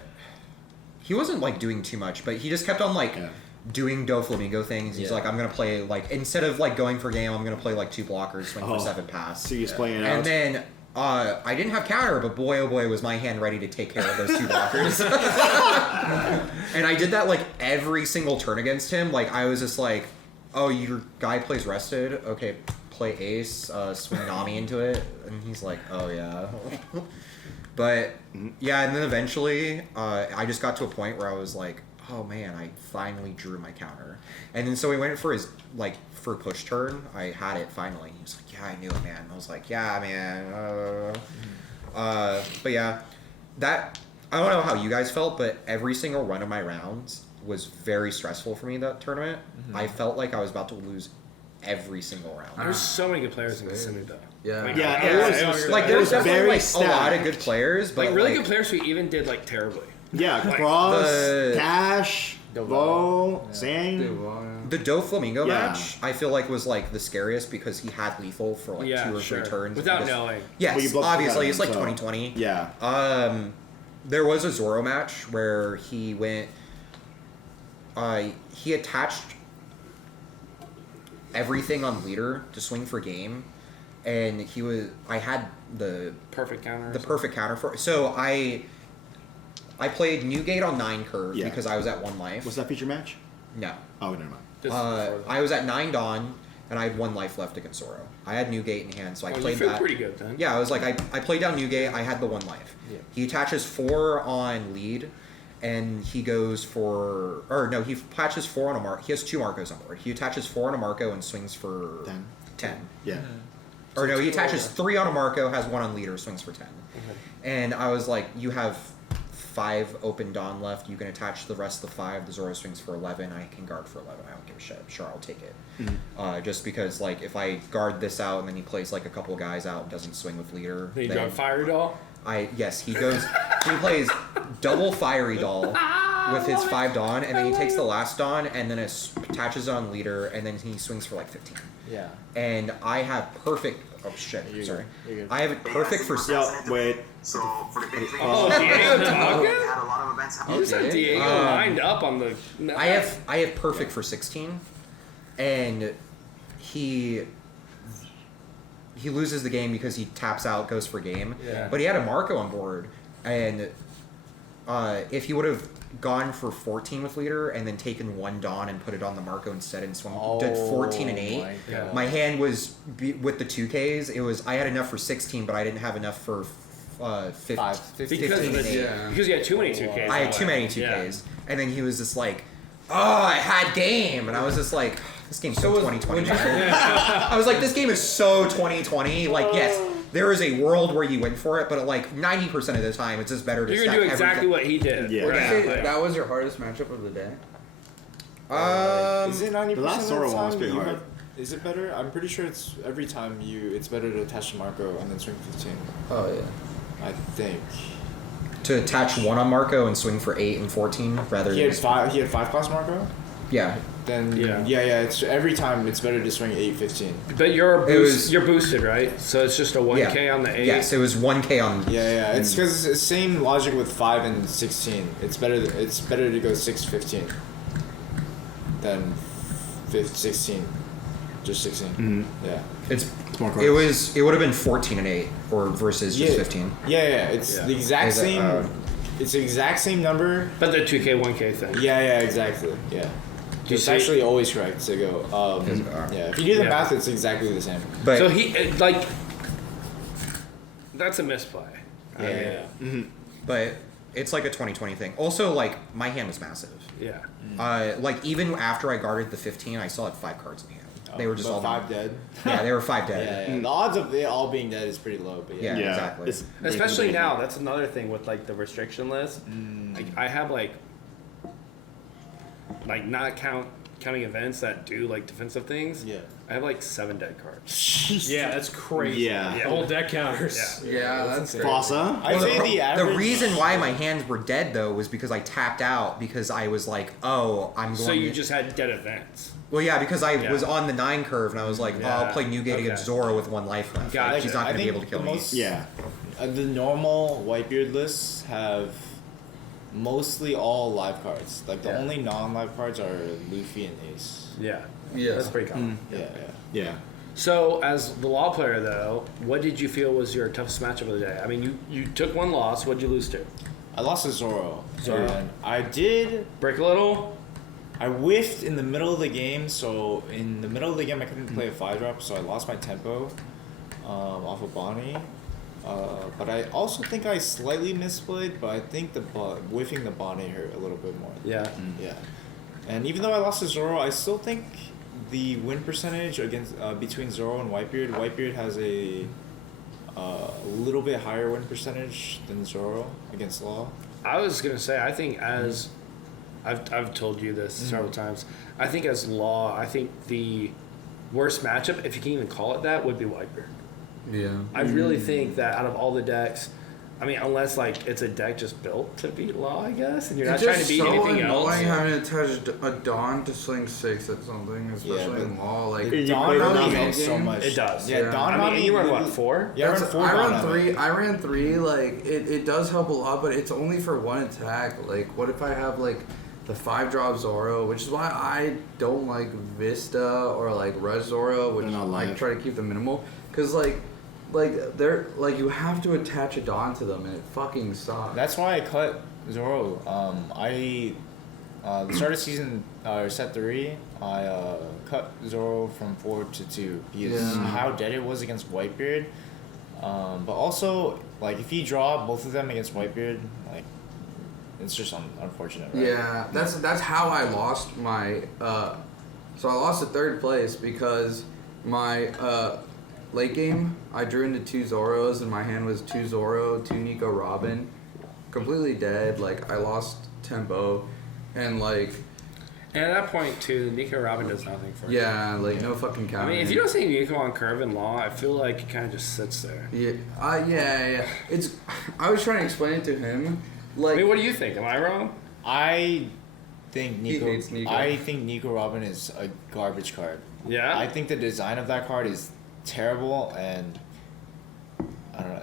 he wasn't like doing too much, but he just kept on like doing Doflamingo things. He's Yeah. like, I'm gonna play like instead of like going for game, I'm gonna play like 2 blockers, swing for 7 pass. So he's playing it out. And then I didn't have counter, but boy oh boy was my hand ready to take care of those 2 blockers. And I did that like every single turn against him. Like I was just like, oh, your guy plays rested. Okay, play ace, swing Nami into it, and he's like, oh yeah. But yeah, and then eventually I just got to a point where I was like, oh man, I finally drew my counter. And then so we went for his like for push turn. I had it finally. He was like, yeah, I knew it, man. I was like, yeah, man. But yeah, that I don't know how you guys felt, but every single run of my rounds was very stressful for me that tournament. I felt like I was about to lose every single round. There's so many good players in Kissimmee though. Yeah. Like, Yeah, it it was Like it there was was definitely very like a lot of stacked. good players, but like really like, good players who even did like terribly. Yeah, Cross, the- Cash, Devo. Vo, Sang. The Doflamingo Yeah. match, I feel like was like the scariest because he had lethal for like Yeah, 2 or sure. 3 turns. Without because- knowing. Yes, Well, you both obviously, got it's like him, so- 2020. Yeah. There was a Zoro match where he went. He attached everything on leader to swing for game, and he was. I had the Perfect counter. perfect counter for. So I played Newgate on 9 curve Yeah. because I was at 1 life. Was that feature match? No. Oh, never mind. This is before that. I was at 9 Dawn, and I had 1 life left against Zoro. I had Newgate in hand, so I Oh, played you feel that. pretty good then. Yeah, I was like, I played down Newgate, I had the 1 life. Yeah. He attaches 4 on lead, and he goes for. Or no, he attaches 4 on a Marco. He has 2 Marcos on board. He attaches 4 on a Marco and swings for 10. Yeah. Or no, he attaches 3 on a Marco, has 1 on leader, swings for 10. And I was like, you have 5 open Dawn left. You can attach the rest of the 5. The Zoro swings for 11. I can guard for 11. I don't give a shit. Sure, I'll take it. Just because, like, if I guard this out and then he plays like a couple guys out and doesn't swing with leader, Then you then drop Fire Doll. yes, he goes. He plays double Fiery Doll with his 5 Dawn, and then he takes the last Dawn and then attaches it on leader, and then he swings for like 15. Yeah. And I have perfect. Oh shit! You're Sorry. good. You're good. I have it perfect for. Yo, wait. So for the big thing, Oh, Diego we talking? had a lot of events happening. You just had Diego lined up on the. I have perfect for 16, and he loses the game because he taps out, goes for game. Yeah. But he had a Marco on board, and if he would have gone for 14 with leader and then taken 1 Dawn and put it on the Marco instead and swung, did 14 and 8. my God. My hand was with the 2Ks. It was I had enough for 16, but I didn't have enough for 15. 15 because of 15 the, and 8. Yeah. because you had too many 2Ks. I had too many 2Ks. And then he was just like, oh, I had game. And I was just like, this game's so 2020. I was like, this game is so 2020. Like, yes, there is a world where you win for it, but like 90% of the time, it's just better to You're stack gonna do exactly everything. what he did. Yeah. Would you Right. say Like, that was your hardest matchup of the day? Is it 90% the last of Zoro the one was time pretty you hard. have- Is it better? I'm pretty sure it's every time it's better to attach to Marco and then swing 15. Oh yeah. I think. To attach 1 on Marco and swing for 8 and 14 rather He than. had 5. He had 5 class Marco. Yeah. Then Yeah. It's every time it's better to swing 8, 15. But you're It was- you're boosted, right? So it's just a 1K Yeah. on the 8. Yes, it was 1K on. Yeah. It's because it's the same logic with 5 and 16. It's better to go 6, 15 than 16. Just 16. Yeah. It's more correct. it would have been 14 and 8 or versus just 15. Yeah. It's Yeah. the exact Is it, same. It's the exact same number. But the 2K, 1K thing. Yeah, exactly. Yeah. you It's see- actually always correct to go. Is it? Yeah, if you do the Yeah. math, it's exactly the same. But So that's a misplay. Yeah. but it's like a 2020 thing. Also, like my hand was massive. Yeah. Like even after I guarded the 15, I still had 5 cards in hand. They were just But all 5 dead. Yeah, they were 5 Yeah, dead. The odds of it all being dead is pretty low, but yeah. Yeah. exactly. it's Especially basically- now, that's another thing with like the restriction list. Like I have like not counting events that do like defensive things. Yeah. I have like 7 dead cards. Yeah, that's crazy. Yeah. Whole deck counters. Yeah. Yeah, that's great. Fossa. I'd say the average. The reason why my hands were dead though was because I tapped out because I was like, oh, I'm going. So you to... just had dead events. Well, yeah, because I Yeah. was on the 9 curve and I was like, oh, Yeah. I'll play Newgate against Okay. Zoro with 1 life left. Gotcha. Like, he's not I going to be think able to kill the me. most- Yeah. The normal Whitebeard lists have mostly all live cards. Like the Yeah. only non-live cards are Luffy and Ace. Yeah. Yeah. That's pretty common. Yeah. Yeah. So, as the law player, though, what did you feel was your toughest matchup of the day? I mean, you took 1 loss. What did you lose to? I lost to Zoro. Zoro. And I did. Break a little? I whiffed in the middle of the game, so in the middle of the game I couldn't play a 5-drop, so I lost my tempo off of Bonnie. But I also think I slightly misplayed, but I think whiffing the Bonnie hurt a little bit more. Yeah. Yeah. And even though I lost to Zoro, I still think the win percentage against between Zoro and Whitebeard has a little bit higher win percentage than Zoro against Law. I was going to say, I think as... I've told you this several times. I think as law, I think the worst matchup, if you can even call it that, would be Whitebeard. Yeah. I really think that out of all the decks, I mean, unless like it's a deck just built to beat Law, I guess, and you're not It's trying to beat so anything else. annoying having to attach a Dawn to swing 6 at something, especially in Law. Like, The Dawn play Rally Dawn helps so game? much. It does. Yeah, Yeah. Dawn I Rally. mean, you run what 4? Yeah, I run 4 Dawn Rally. I ran 3. Like, it does help a lot, but it's only for one attack. Like, what if I have like the 5-drop Zoro, which is why I don't like Vista or like Rush Zoro, which They're not I live. try to keep them minimal, because like they're like you have to attach a Dawn to them, and it fucking sucks. That's why I cut Zoro. The start of season set 3, I cut Zoro from 4 to 2 because Yeah. how dead it was against Whitebeard. But also, like if you draw both of them against Whitebeard, like it's just unfortunate, right? Yeah, that's how I lost my. So I lost to 3rd place because my late game I drew into 2 Zoros and my hand was 2 Zoro, 2 Nico Robin, completely dead. Like I lost tempo, and like And at that point, too, Nico Robin does nothing for you. yeah, like no fucking I counter. mean, if you don't see Nico on curve in Law, I feel like it kind of just sits there. Yeah. It's. I was trying to explain it to him, I like. mean, what do you think? Am I wrong? I think He Nico. hates Nico. I think Nico Robin is a garbage card. Yeah? I think the design of that card is terrible, and I don't know.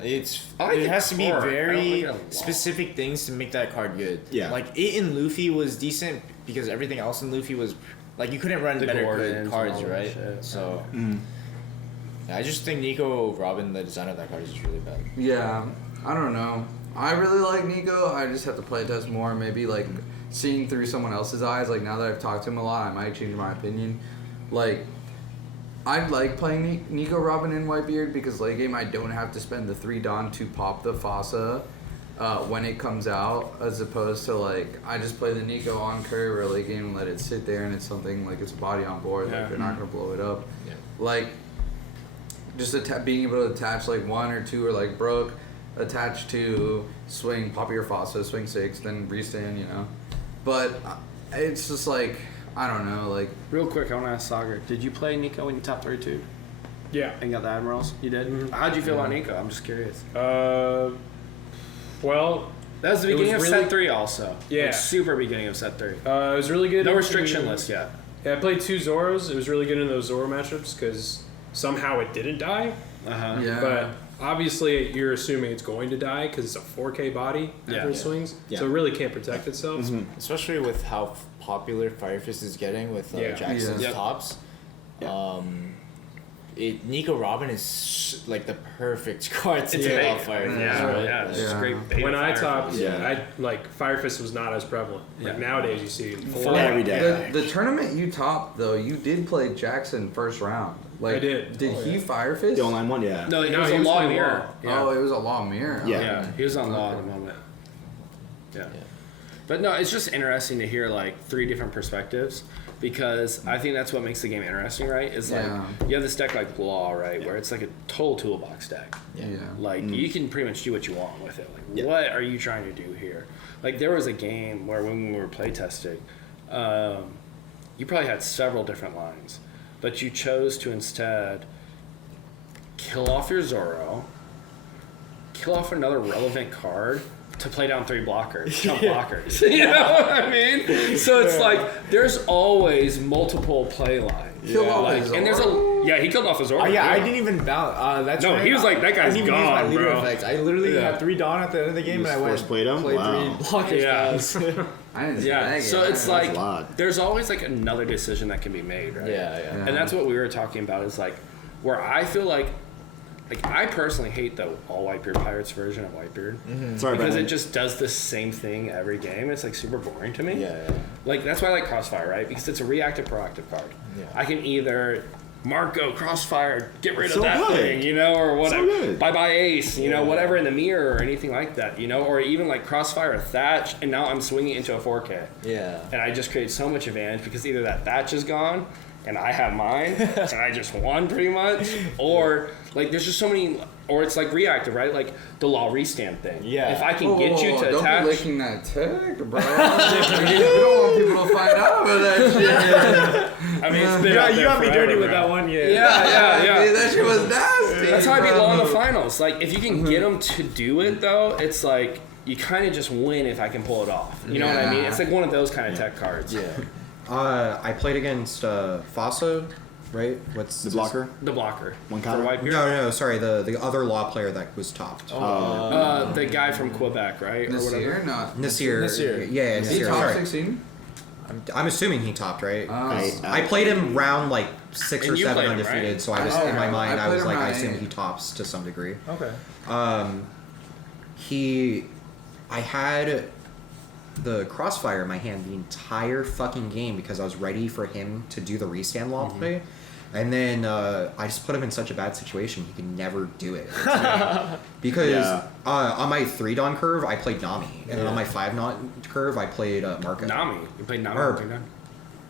I like it the has to be core. I don't very like it a lot. specific things to make that card good. Yeah. Like it in Luffy was decent because everything else in Luffy was like you couldn't run The better Gordons good and cards, all that right? shit. So Mm. yeah, I just think Nico Robin, the design of that card is just really bad. Yeah, I don't know. I really like Nico. I just have to play test more. Maybe like seeing through someone else's eyes. Like now that I've talked to him a lot, I might change my opinion. Like I like playing Nico Robin in Whitebeard because late game I don't have to spend the 3 Dawn to pop the Fossa when it comes out, as opposed to like I just play the Nico on curve or late game and let it sit there, and it's something like it's a body on board. Yeah. Like they're not gonna blow it up. Yeah. Like just being able to attach like 1 or 2 or like Brook, attach to swing, pop your Fossa, swing 6, then restand, you know. But it's just like I don't know, like Real quick, I want to ask Sagar, did you play Nico in your top 32 Yeah. and got the Admirals? You did? How'd you feel about Nico? I'm just curious. Well, That was the It was beginning of really- set 3 also. Yeah. Like, super beginning of set 3. it was really good. No in- restriction list yet. Yeah, I played 2 Zoros. It was really good in those Zoro matchups because somehow it didn't die. Uh-huh. yeah. But obviously, you're assuming it's going to die because it's a 4K body Yeah. after it Yeah. swings. Yeah. So it really can't protect itself. Especially with how popular Fire Fist is getting with Yeah. Jackson's Yeah. tops. Nico Robin is like the perfect card to It's take bait. off Fire Fist. Yeah, right? yeah. It's just Yeah. great bait When of I Fire topped, Fist. Yeah. I like Fire Fist was not as prevalent. Like Yeah. nowadays, you see it full Yeah, on. every day. the tournament you topped though, you did play Jackson first round. Like I did. Did he Fire Fist? The online one, yeah. No, it No, was he a was law playing mirror. Law. Yeah. Oh, it was a law mirror. Yeah. Yeah, he was on law at the moment. Yeah. But no, it's just interesting to hear like 3 different perspectives because I think that's what makes the game interesting, right? Is like Yeah. you have this deck like Law, right, where it's like a total toolbox deck. Yeah. Like you can pretty much do what you want with it. Like Yeah. what are you trying to do here? Like there was a game where when we were playtesting, you probably had several different lines, but you chose to instead kill off your Zoro, kill off another relevant card to play down 3 blockers, jump blockers. You know what I mean? So it's like there's always multiple play lines. Kill off Like, his and there's he killed off his Zoro. Yeah, I didn't even balance. That's No, right. he was like, that guy's I didn't even use my gone, leader bro. effects. I literally Yeah. had 3 Dawn at the end of the game, You and I just went force played 'em? played Wow. 3 blockers. Yeah. guys. I didn't see Yeah, that so game. it's I- like a lot. there's always like another decision that can be made, right? Yeah. Yeah. And that's what we were talking about is like where I feel like I personally hate the all Whitebeard Pirates version of Whitebeard Sorry, because Brandon. it just does the same thing every game. It's like super boring to me. Yeah. Like that's why I like Crossfire, right? Because it's a reactive proactive card. Yeah. I can either Marco Crossfire, get rid So of that good. thing, you know, or whatever. good. Bye bye Ace, you know, whatever in the mirror or anything like that, you know, or even like Crossfire Thatch, and now I'm swinging into a 4K. Yeah. And I just create so much advantage because either that Thatch is gone and I have mine and I just won pretty much, or like there's just so many, or it's like reactive, right? Like the law restand thing. Yeah. If I can get you to don't attach. be licking that tech, bro. You don't want people to find out about that shit. I mean, it's been You out there got me forever, dirty with bro. that one, Yeah, yeah. Dude, that shit was nasty. That's how I beat bro. Law in the finals. Like, if you can get them to do it, though, it's like you kind of just win if I can pull it off. You know what I mean? It's like one of those kind of tech cards. Yeah. I played against Faso, right? What's The blocker. The blocker. One For counter? Whitebeard. No, sorry, the other law player that was topped. The guy from Quebec, right? Or whatever. Nasir, not. Nasir. Nasir. Yeah, Is he Nasir. top Sorry. 16? I'm assuming he topped, right? I I played him round like 6 or And you 7 played him, undefeated, right? so I was Oh, in my yeah. mind I I was played him like I round assume 8. he tops to some degree. Okay. I had the crossfire in my hand the entire fucking game because I was ready for him to do the restand law play. And then I just put him in such a bad situation he could never do it. Because Yeah. on my 3-Dawn curve, I played Nami. And then on my 5-Dawn curve, I played Marco. Nami. You played Nami. Or- okay, no?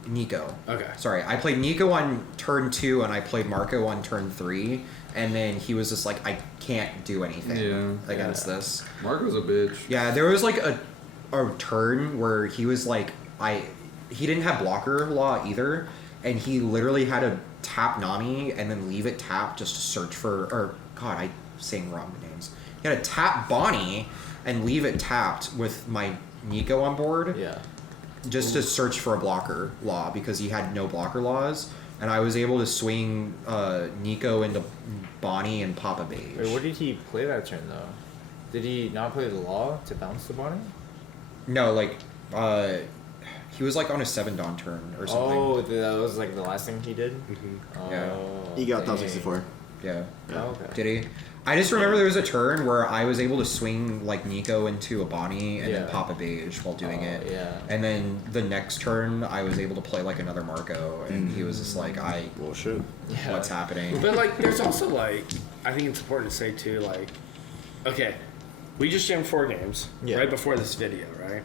Nico. Okay. Sorry, I played Nico on turn 2 and I played Marco on turn 3. And then he was just like, I can't do anything against this. Marco's a bitch. Yeah, there was like a turn where he was like, he didn't have blocker law either, and he literally had to tap Nami and then leave it tapped just to search for, or God, I'm saying wrong names. He had to tap Bonnie and leave it tapped with my Nico on board Yeah. just to search for a blocker law because he had no blocker laws, and I was able to swing Nico into Bonnie and Papa Beige. Wait, what did he play that turn though? Did he not play the law to bounce the bottom? No, like, he was like on a 7-Dawn turn or something. Oh, that was like the last thing he did. Oh, Yeah. He got dang. 1064. Yeah. Oh, okay. Did he? I just remember there was a turn where I was able to swing like Nico into a Bonnie and then Yeah. pop a Beige while doing Oh, it. yeah. And then the next turn I was able to play like another Marco and he was just like, Well, shit. Yeah. what's happening? But like, there's also like, I think it's important to say too, like, okay, we just jammed 4 games Yeah. right before this video, right?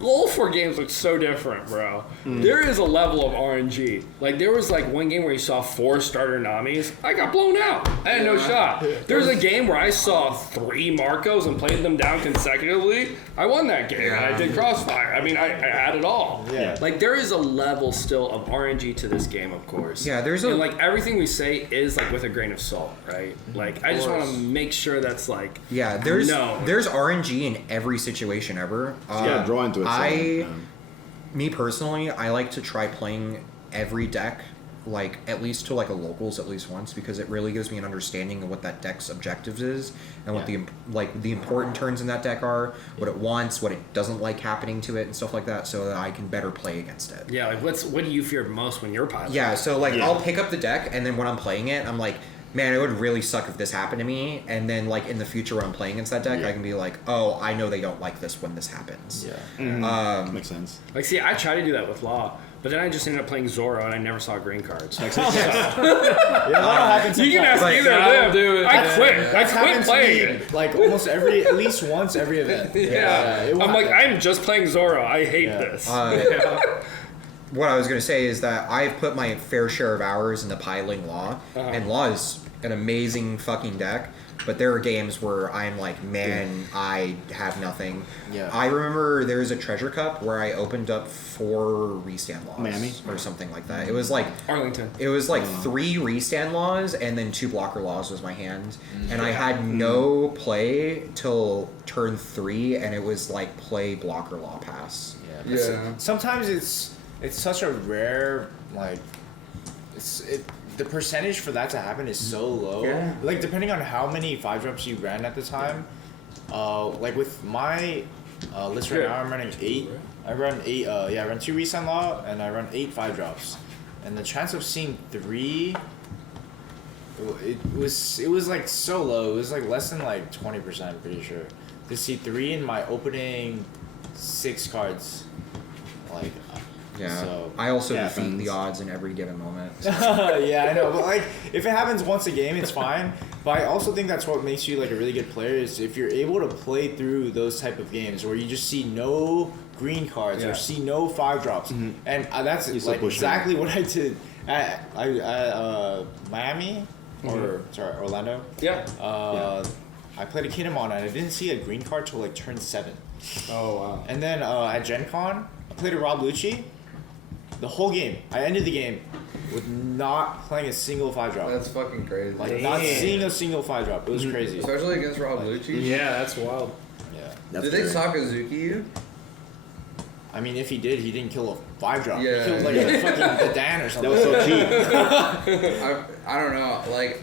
All 4 games look so different, bro. There is a level of RNG. Like, there was like one game where you saw 4 starter Namis. I got blown out. I had no shot. There was a game where I saw 3 Marcos and played them down consecutively. I won that game. And I did Crossfire. I mean, I had it all. Yeah. Like, there is a level still of RNG to this game, of course. Yeah, there's a- And like, everything we say is like with a grain of salt, right? Like, I just want to make sure that's like, Yeah, there's No. RNG in every situation ever. Yeah, draw into it. Me personally, I like to try playing every deck, like at least to like a locals at least once, because it really gives me an understanding of what that deck's objectives is and what the important turns in that deck are, what it wants, what it doesn't like happening to it, and stuff like that, so that I can better play against it. yeah, like what do you fear most when you're piloting? Yeah, so like Yeah. I'll pick up the deck, and then when I'm playing it, I'm like, man, it would really suck if this happened to me. And then like in the future when I'm playing against that deck, I can be like, oh, I know they don't like this when this happens. Yeah. Makes sense. Like, see, I tried to do that with Law, but then I just ended up playing Zoro and I never saw green cards. Yeah, that happens. You can ask But- either of them, dude. I quit. I quit playing it. Like almost at least once every event. Yeah. it will I'm like, happen. I'm just playing Zoro. I hate Yeah. this. What I was going to say is that I've put my fair share of hours into piloting Law, and Law is an amazing fucking deck. But there are games where I'm like, man, I have nothing. Yeah. I remember there was a treasure cup where I opened up 4 restand laws Miami? or something like that. It was like Arlington. It was like 3 restand laws and then 2 blocker laws was my hand. And I had no play till turn 3, and it was like play blocker law pass. Yeah. Yeah. Sometimes it's such a rare like the percentage for that to happen is so low. Yeah. Like depending on how many 5-drops you ran at the time. Like with my list right now, I'm running 8. I run 8. I run 2 resign law and I run 8 5-drops, and the chance of seeing 3. It was like so low. It was like less than like 20%. I'm pretty sure to see 3 in my opening 6 cards. Like. Yeah. So, I also Yeah, defeat friends. the odds in every given moment. yeah, I know, but like if it happens once a game, it's fine. But I also think that's what makes you like a really good player is if you're able to play through those type of games where you just see no green cards or see no 5-drops, and that's You still like push exactly what I did at Miami or sorry Orlando. Yeah. I played a Kinemon and I didn't see a green card till like turn 7. Oh wow. And then at Gen Con, I played a Rob Lucci. The whole game. I ended the game with not playing a single 5-drop. That's fucking crazy. Like not seeing a single 5-drop. It was crazy. Especially against Rob Lucci. Yeah, that's wild. Yeah. Did they Sakazuki you? I mean, if he did, he didn't kill a 5-drop. Yeah. He killed like a fucking the Dan or something. That was so cheap. I don't know. Like,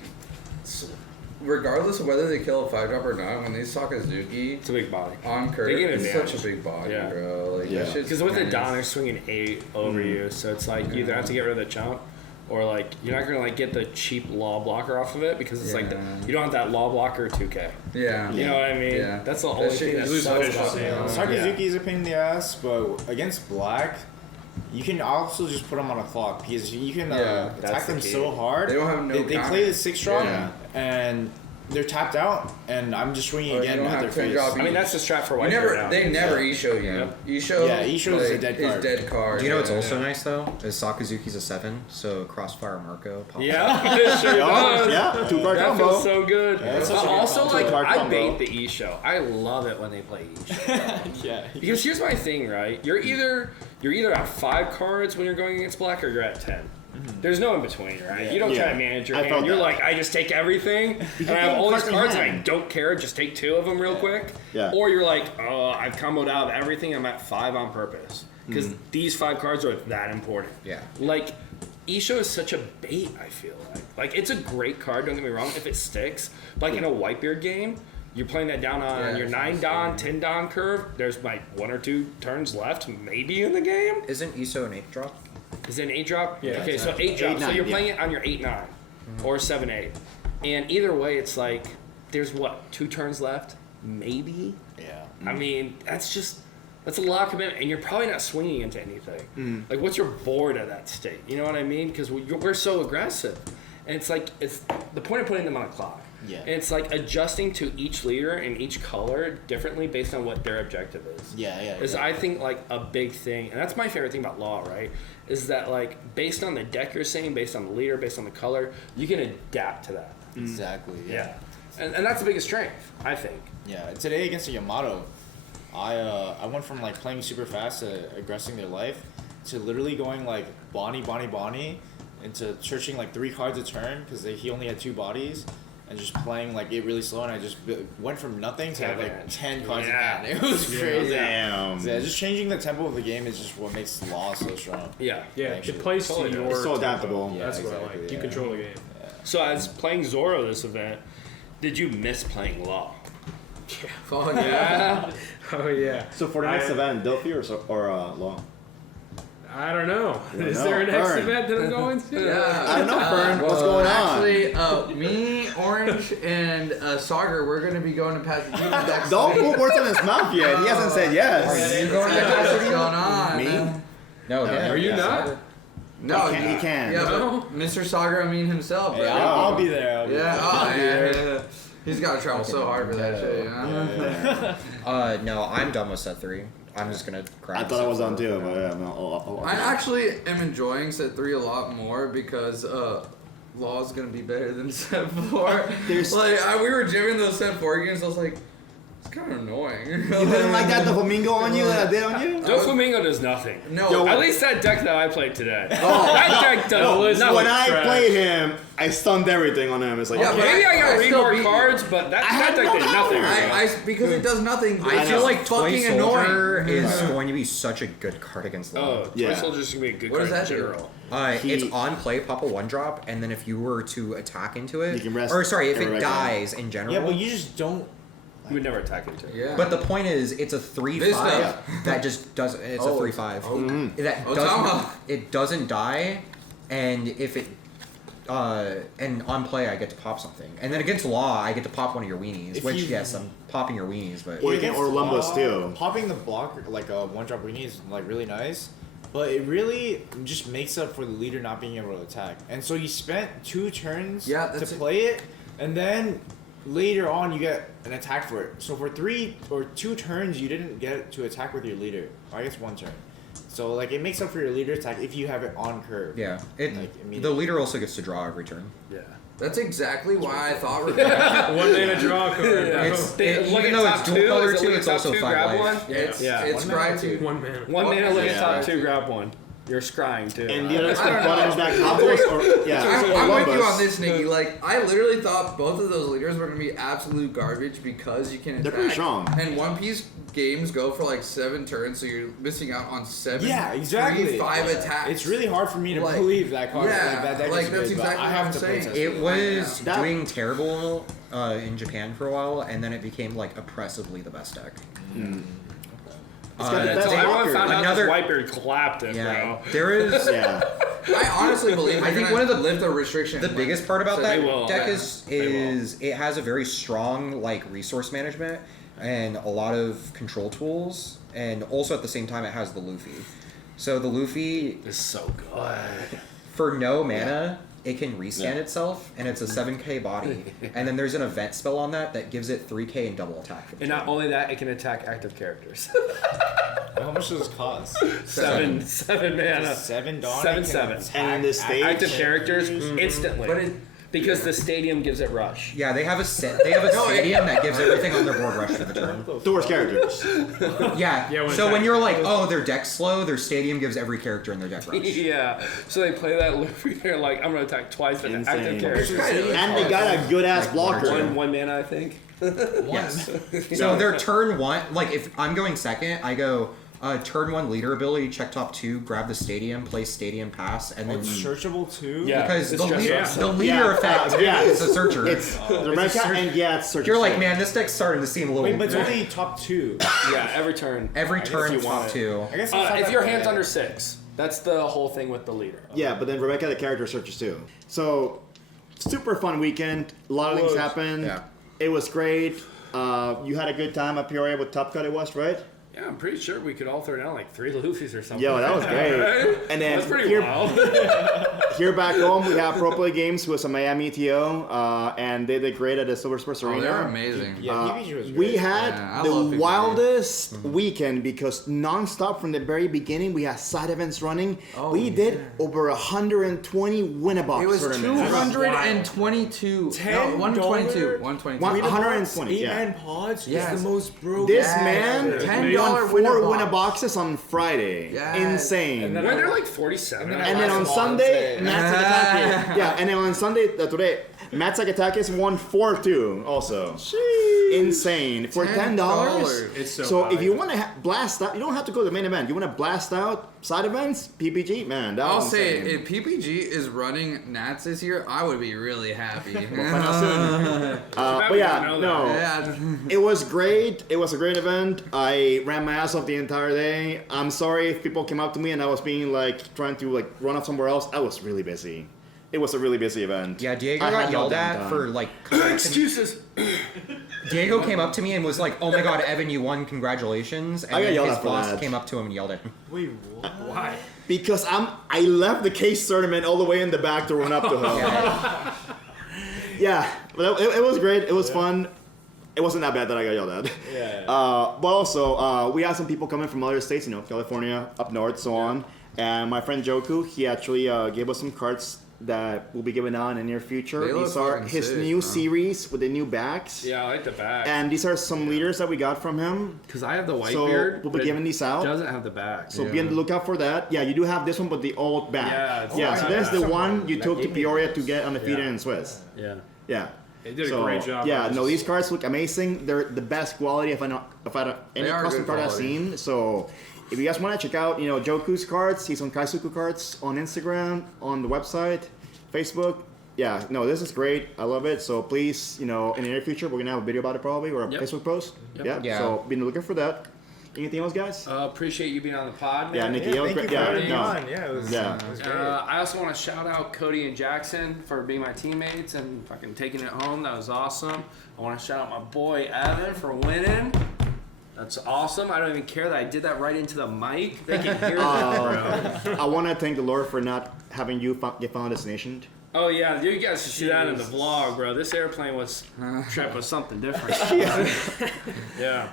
regardless of whether they kill a 5-drop or not, when they Sakazuki It's a big body. on curve, They get it's advantage. such a big body, Yeah. bro. Like, Yeah. that shit's Because with the nice. Don, they're swinging 8 over you, so it's like you either have to get rid of the jump, or like you're not gonna like get the cheap law blocker off of it because it's like Yeah. you don't have that law blocker 2K. Yeah. You know what I mean? Yeah. That's the That only shit thing is that lose sucks finish about on it. it. Sakazuki is a pain in the ass, but against Black, you can also just put them on a clock because you can Yeah, that's attack the them key. so hard. They don't have no They counter. play the 6-drop Yeah. and they're tapped out, and I'm just swinging Or you again don't at have their to face. drop I mean, that's the strat for You White never, now. they never Isho you. Yep. Isho, Yeah, Isho is a like, dead card. Dead card. Do you know what's yeah. also nice though? Is Sakazuki's a 7, so Crossfire Marco. Pops Yeah, it sure does. Yeah, 2-card That combo. feels so good. that's But such a good also, combo. like, Two-card I combo. bait the E-show. I love it when they play E-show. Yeah. Because here's my thing, right? You're either at 5 cards when you're going against Black, or you're at 10. There's no in between, right? Yeah. You don't try Yeah. to manage your I hand. felt You're that. like, I just take everything, and I have can't all these fucking cards, and I hand. don't care. Just take 2 of them real quick. Yeah. Or you're like, oh, I've comboed out of everything. I'm at 5 on purpose because these 5 cards are that important. Yeah. Like, Isho is such a bait, I feel like. Like, it's a great card, don't get me wrong, if it sticks. But, like, in a Whitebeard game, you're playing that down on Yeah, your that's 9 Don, 10 Don curve. There's, like, 1 or 2 turns left, maybe, in the game. Isn't Iso an 8-drop? Is it an 8-drop? Yeah, Okay, it's so 8-drop. So 8-9, you're yeah. playing it on your 8-9 or 7-8. And either way, it's like, there's what, 2 turns left? Maybe? Yeah. I mean, that's a lot of commitment, and you're probably not swinging into anything. Like, what's your board at that state? You know what I mean? Because we're so aggressive, and it's like it's the point of putting them on a clock. Yeah. And it's like adjusting to each leader and each color differently based on what their objective is. Yeah. Is I think like a big thing, and that's my favorite thing about Law, right? Is that like based on the deck you're saying, based on the leader, based on the color, you can adapt to that. Exactly. Yeah. And that's the biggest strength, I think. Yeah, today against the Yamato, I went from like playing super fast to aggressing their life to literally going like Bonnie, into searching like 3 cards a turn because he only had 2 bodies and just playing like it really slow, and I just went from nothing to have like 10 cards in Yeah. hand. It was crazy. Damn. Yeah, just changing the tempo of the game is just what makes Law so strong. Yeah. Yeah, Actually, it plays to totally your. does. It's so tempo. adaptable. Yeah, That's what I exactly, like. You yeah. control the game. So as playing Zoro this event, did you miss playing Law? Fuck yeah. Oh yeah. So for the next event, Delphi or Law? I don't know. don't Is know. there a next Burn. event that I'm going to? Yeah. I don't know, Fern. What's going on? Actually, me, Orange, and Sagar, we're gonna be going to Pasadena next Don't week. put words in his mouth yet. He hasn't said yes. You going to Pasadena? What's going on? Me? No, Yeah. Are you not? No, He can. Yeah, No? but Mr. Sagar, I mean himself, bro. Yeah, I'll be there. I'll be Yeah, there. oh, yeah. He's got to travel so hard for that shit, you know? No, I'm done with set 3. I'm just gonna grind. I thought I was set on 4. too, but yeah, no. I actually am enjoying set 3 a lot more because Law's gonna be better than set 4. There's- we were jamming those set 4 games, I was like, it's kind of annoying. You didn't like that Doflamingo on you that I did on you? Doflamingo does nothing. No, Yo, At least that deck that I played today. Oh. That deck does nothing. When I trash. played him, I stunned everything on him. It's like, Yeah, but Maybe I I gotta read still more beat you. cards, but that had deck no did nothing. power. because it does nothing. I I feel know. like fucking Toy Soldier annoying. is going to be such a good card against Law. Oh, Toy Yeah. Soldier's gonna be a good What card does in that do? general. It's He- on play, pop a 1-drop, and then if you were to attack into it, You can rest or sorry, if every it right hand. dies in general. Yeah, but you just don't. You would never attack into it. Yeah. But the point is, it's a 3/5 Vista. that just does. It's Oh, a 3/5 that Oh, doesn't. Tama. It doesn't die, and if it. And on play, I get to pop something, and then against Law, I get to pop one of your weenies. If Which, you- yes, I'm popping your weenies, but Or you can- or Lumbus too. Popping the block like a 1-drop weenie is like really nice, but it really just makes up for the leader not being able to attack. And so you spent 2 turns Yeah, to that's it. play it, and then later on you get an attack for it. So for 3 or 2 turns, you didn't get to attack with your leader. Or I guess 1 turn. So like it makes up for your leader attack if you have it on curve. yeah, Like, I mean- the leader also gets to draw every turn. Yeah. That's exactly why I thought we're One mana draw card. It's, Look even at though top it's dual two, color is it too, look at it's top also two, 5 grab life. one? It's Yeah. it's One mana gratitude. One mana. One mana, look at Yeah. top 2, grab one. You're scrying too. And the other I don't know. bottom is that Cowboys or yeah. I'm with Columbus. you on this, Nikki. Like, I literally thought both of those leaders were going to be absolute garbage because you can attack. They're pretty strong. And One Piece games go for like 7 turns, so you're missing out on 7, Yeah, exactly. 3, 5 attacks. It's really hard for me to Like, believe that card. yeah, like, that deck like, is that's good, but exactly I what have I'm to saying. protest It was Yeah. doing terrible in Japan for a while, and then it became like oppressively the best deck. It's got the Uh, best So everyone blocker. found out Another- this Whitebeard clapped it, Yeah, bro. there is. Yeah. I honestly believe I think one of the- lift the restriction. The biggest part about So that they will, deck yeah. is it has a very strong like resource management and a lot of control tools, and also at the same time it has the Luffy. So the Luffy It's so good. for no mana it can restand Yeah. itself, and it's a 7k body, and then there's an event spell on that gives it 3k and double attack. For the And not turn. only that, it can attack active characters. How much does this cost? seven mana. $7. 7/7. And the stage. Active characters instantly. But it- because the stadium gives it rush. Yeah, they have a set. They have a stadium that gives everything on their board rush for the turn. Towards characters. Yeah. Yeah, when so when attack- you're like, oh, their deck's slow, their stadium gives every character in their deck rush. Yeah. So they play that Luffy. They're like, I'm gonna attack twice with Insane. active characters. And they got a good ass Like one or blocker. two. One mana, I think. Yes. So their turn one, like if I'm going second, I go turn 1 leader ability, check top 2, grab the stadium, play stadium pass, and then It's searchable too? Yeah. because it's the just- leader, yeah. the leader Yeah, effect yeah. is a searcher. It's Rebecca and yeah, it's search. You're like, man, this deck's starting to seem a little. Wait, but it's only top 2. Yeah, every turn. every guess turn you top want it. 2. I guess it's not If that your hand's bad. under 6, that's the whole thing with the leader. Yeah, but then Rebecca the character searches too. So super fun weekend. A lot of things happened. Yeah. It was great. You had a good time at Peoria with Top Cut. It was right. Yeah, I'm pretty sure we could all throw down like 3 Luffys or something. Yo, that was great. Right? And then That's pretty here, wild. here back home, we have Pro Play Games with some Miami ETO, and they did great at the Silver Spurs Oh, Arena. they're amazing. Yeah, PPG was great. We had Yeah, I the love PPG. wildest weekend because nonstop from the very beginning, we had side events running. Oh, we did yeah. over 120 win-a-box It was tournaments. 222. No, 122. 122. 120, yeah. 8-man pods Yes. is the most broken. This Yes. man $10 won 4 winner win-a-boxes on Friday. Yes. Insane. And then they're like 47. And then on Last Sunday, one, Matt Sakatakis. Yeah, and then on Sunday, today, Matt Sakatakis won 4-2 also. Insane. For $10. It's so high. if you want to blast out, you don't have to go to the main event. You want to blast out side events, PPG, man, that I'll was say, insane. if PPG is running Nats this year, I would be really happy. But yeah, no. Yeah. It was great. It was a great event. I ran my ass off the entire day. I'm sorry if people came up to me and I was being like trying to like run off somewhere else. I was really busy. It was a really busy event. Yeah, Diego I got had no yelled at downtime. for like. coming up to me- Excuses. Diego came up to me and was like, "Oh my God, Evan, you won! Congratulations!" And I got then yelled his at for boss that. came up to him and yelled at him. Wait, what? Why? Because I left the case tournament all the way in the back to run up to him. Yeah, but it was great. It was fun. It wasn't that bad that I got yelled at. Yeah. But also, we had some people coming from other states, California, up north, so on. And my friend Joku, he actually gave us some cards that will be given out in the near future. They look These are fucking his sick, new bro. series with the new backs. Yeah, I like the back. And these are some leaders that we got from him. Because I have the white So beard. we'll be but giving it these out. doesn't have the back. So be on the lookout for that. Yeah, you do have this one, but the old back. Yeah, it's yeah. not So bad. that's the one you That took to gave me Peoria to get undefeated Yeah. in Swiss. Yeah. Yeah. They did a So, great job. Yeah, It was no, just- these cards look amazing. They're the best quality if I any They are custom good card I've quality. seen. So if you guys want to check out, Joku's cards, he's on Kaisuku cards on Instagram, on the website, Facebook. Yeah, no, this is great. I love it. So please, in the near future, we're gonna have a video about it probably or a Yep. Facebook post. Yep. Yeah. Yeah. So be looking for that. Anything else, guys? Appreciate you being on the pod, Yeah, man. Nikki, Yeah, that was thank you great. for Yeah, having me no. on. Yeah, it was, Yeah. it was great. I also want to shout out Cody and Jackson for being my teammates and fucking taking it home. That was awesome. I want to shout out my boy Evan for winning. That's awesome. I don't even care that I did that right into the mic. They can hear that, bro. I want to thank the Lord for not having you get Final Destination. Oh yeah, you guys should see that in the vlog, bro. This airplane trip was something different. Yeah.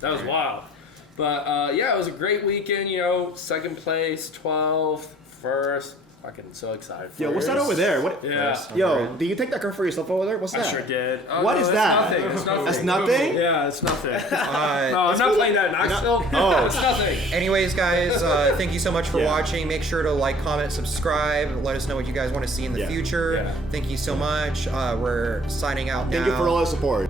That was wild. But yeah, it was a great weekend. Second place, 12th, first. Fucking so excited for Yo, what's it. that over there? What? Yeah. Yo, did you take that card for yourself over there? What's I that? sure did. Oh, What no, is it's that? Nothing. It's nothing. That's nothing? Yeah, it's nothing. no, Uh, I'm not playing that in Knoxville. Oh. It's nothing. anyways, guys, thank you so much for Yeah. watching. Make sure to like, comment, subscribe. Let us know what you guys want to see in the Yeah. future. Yeah. Thank you so much. We're signing out now. Thank you for all the support.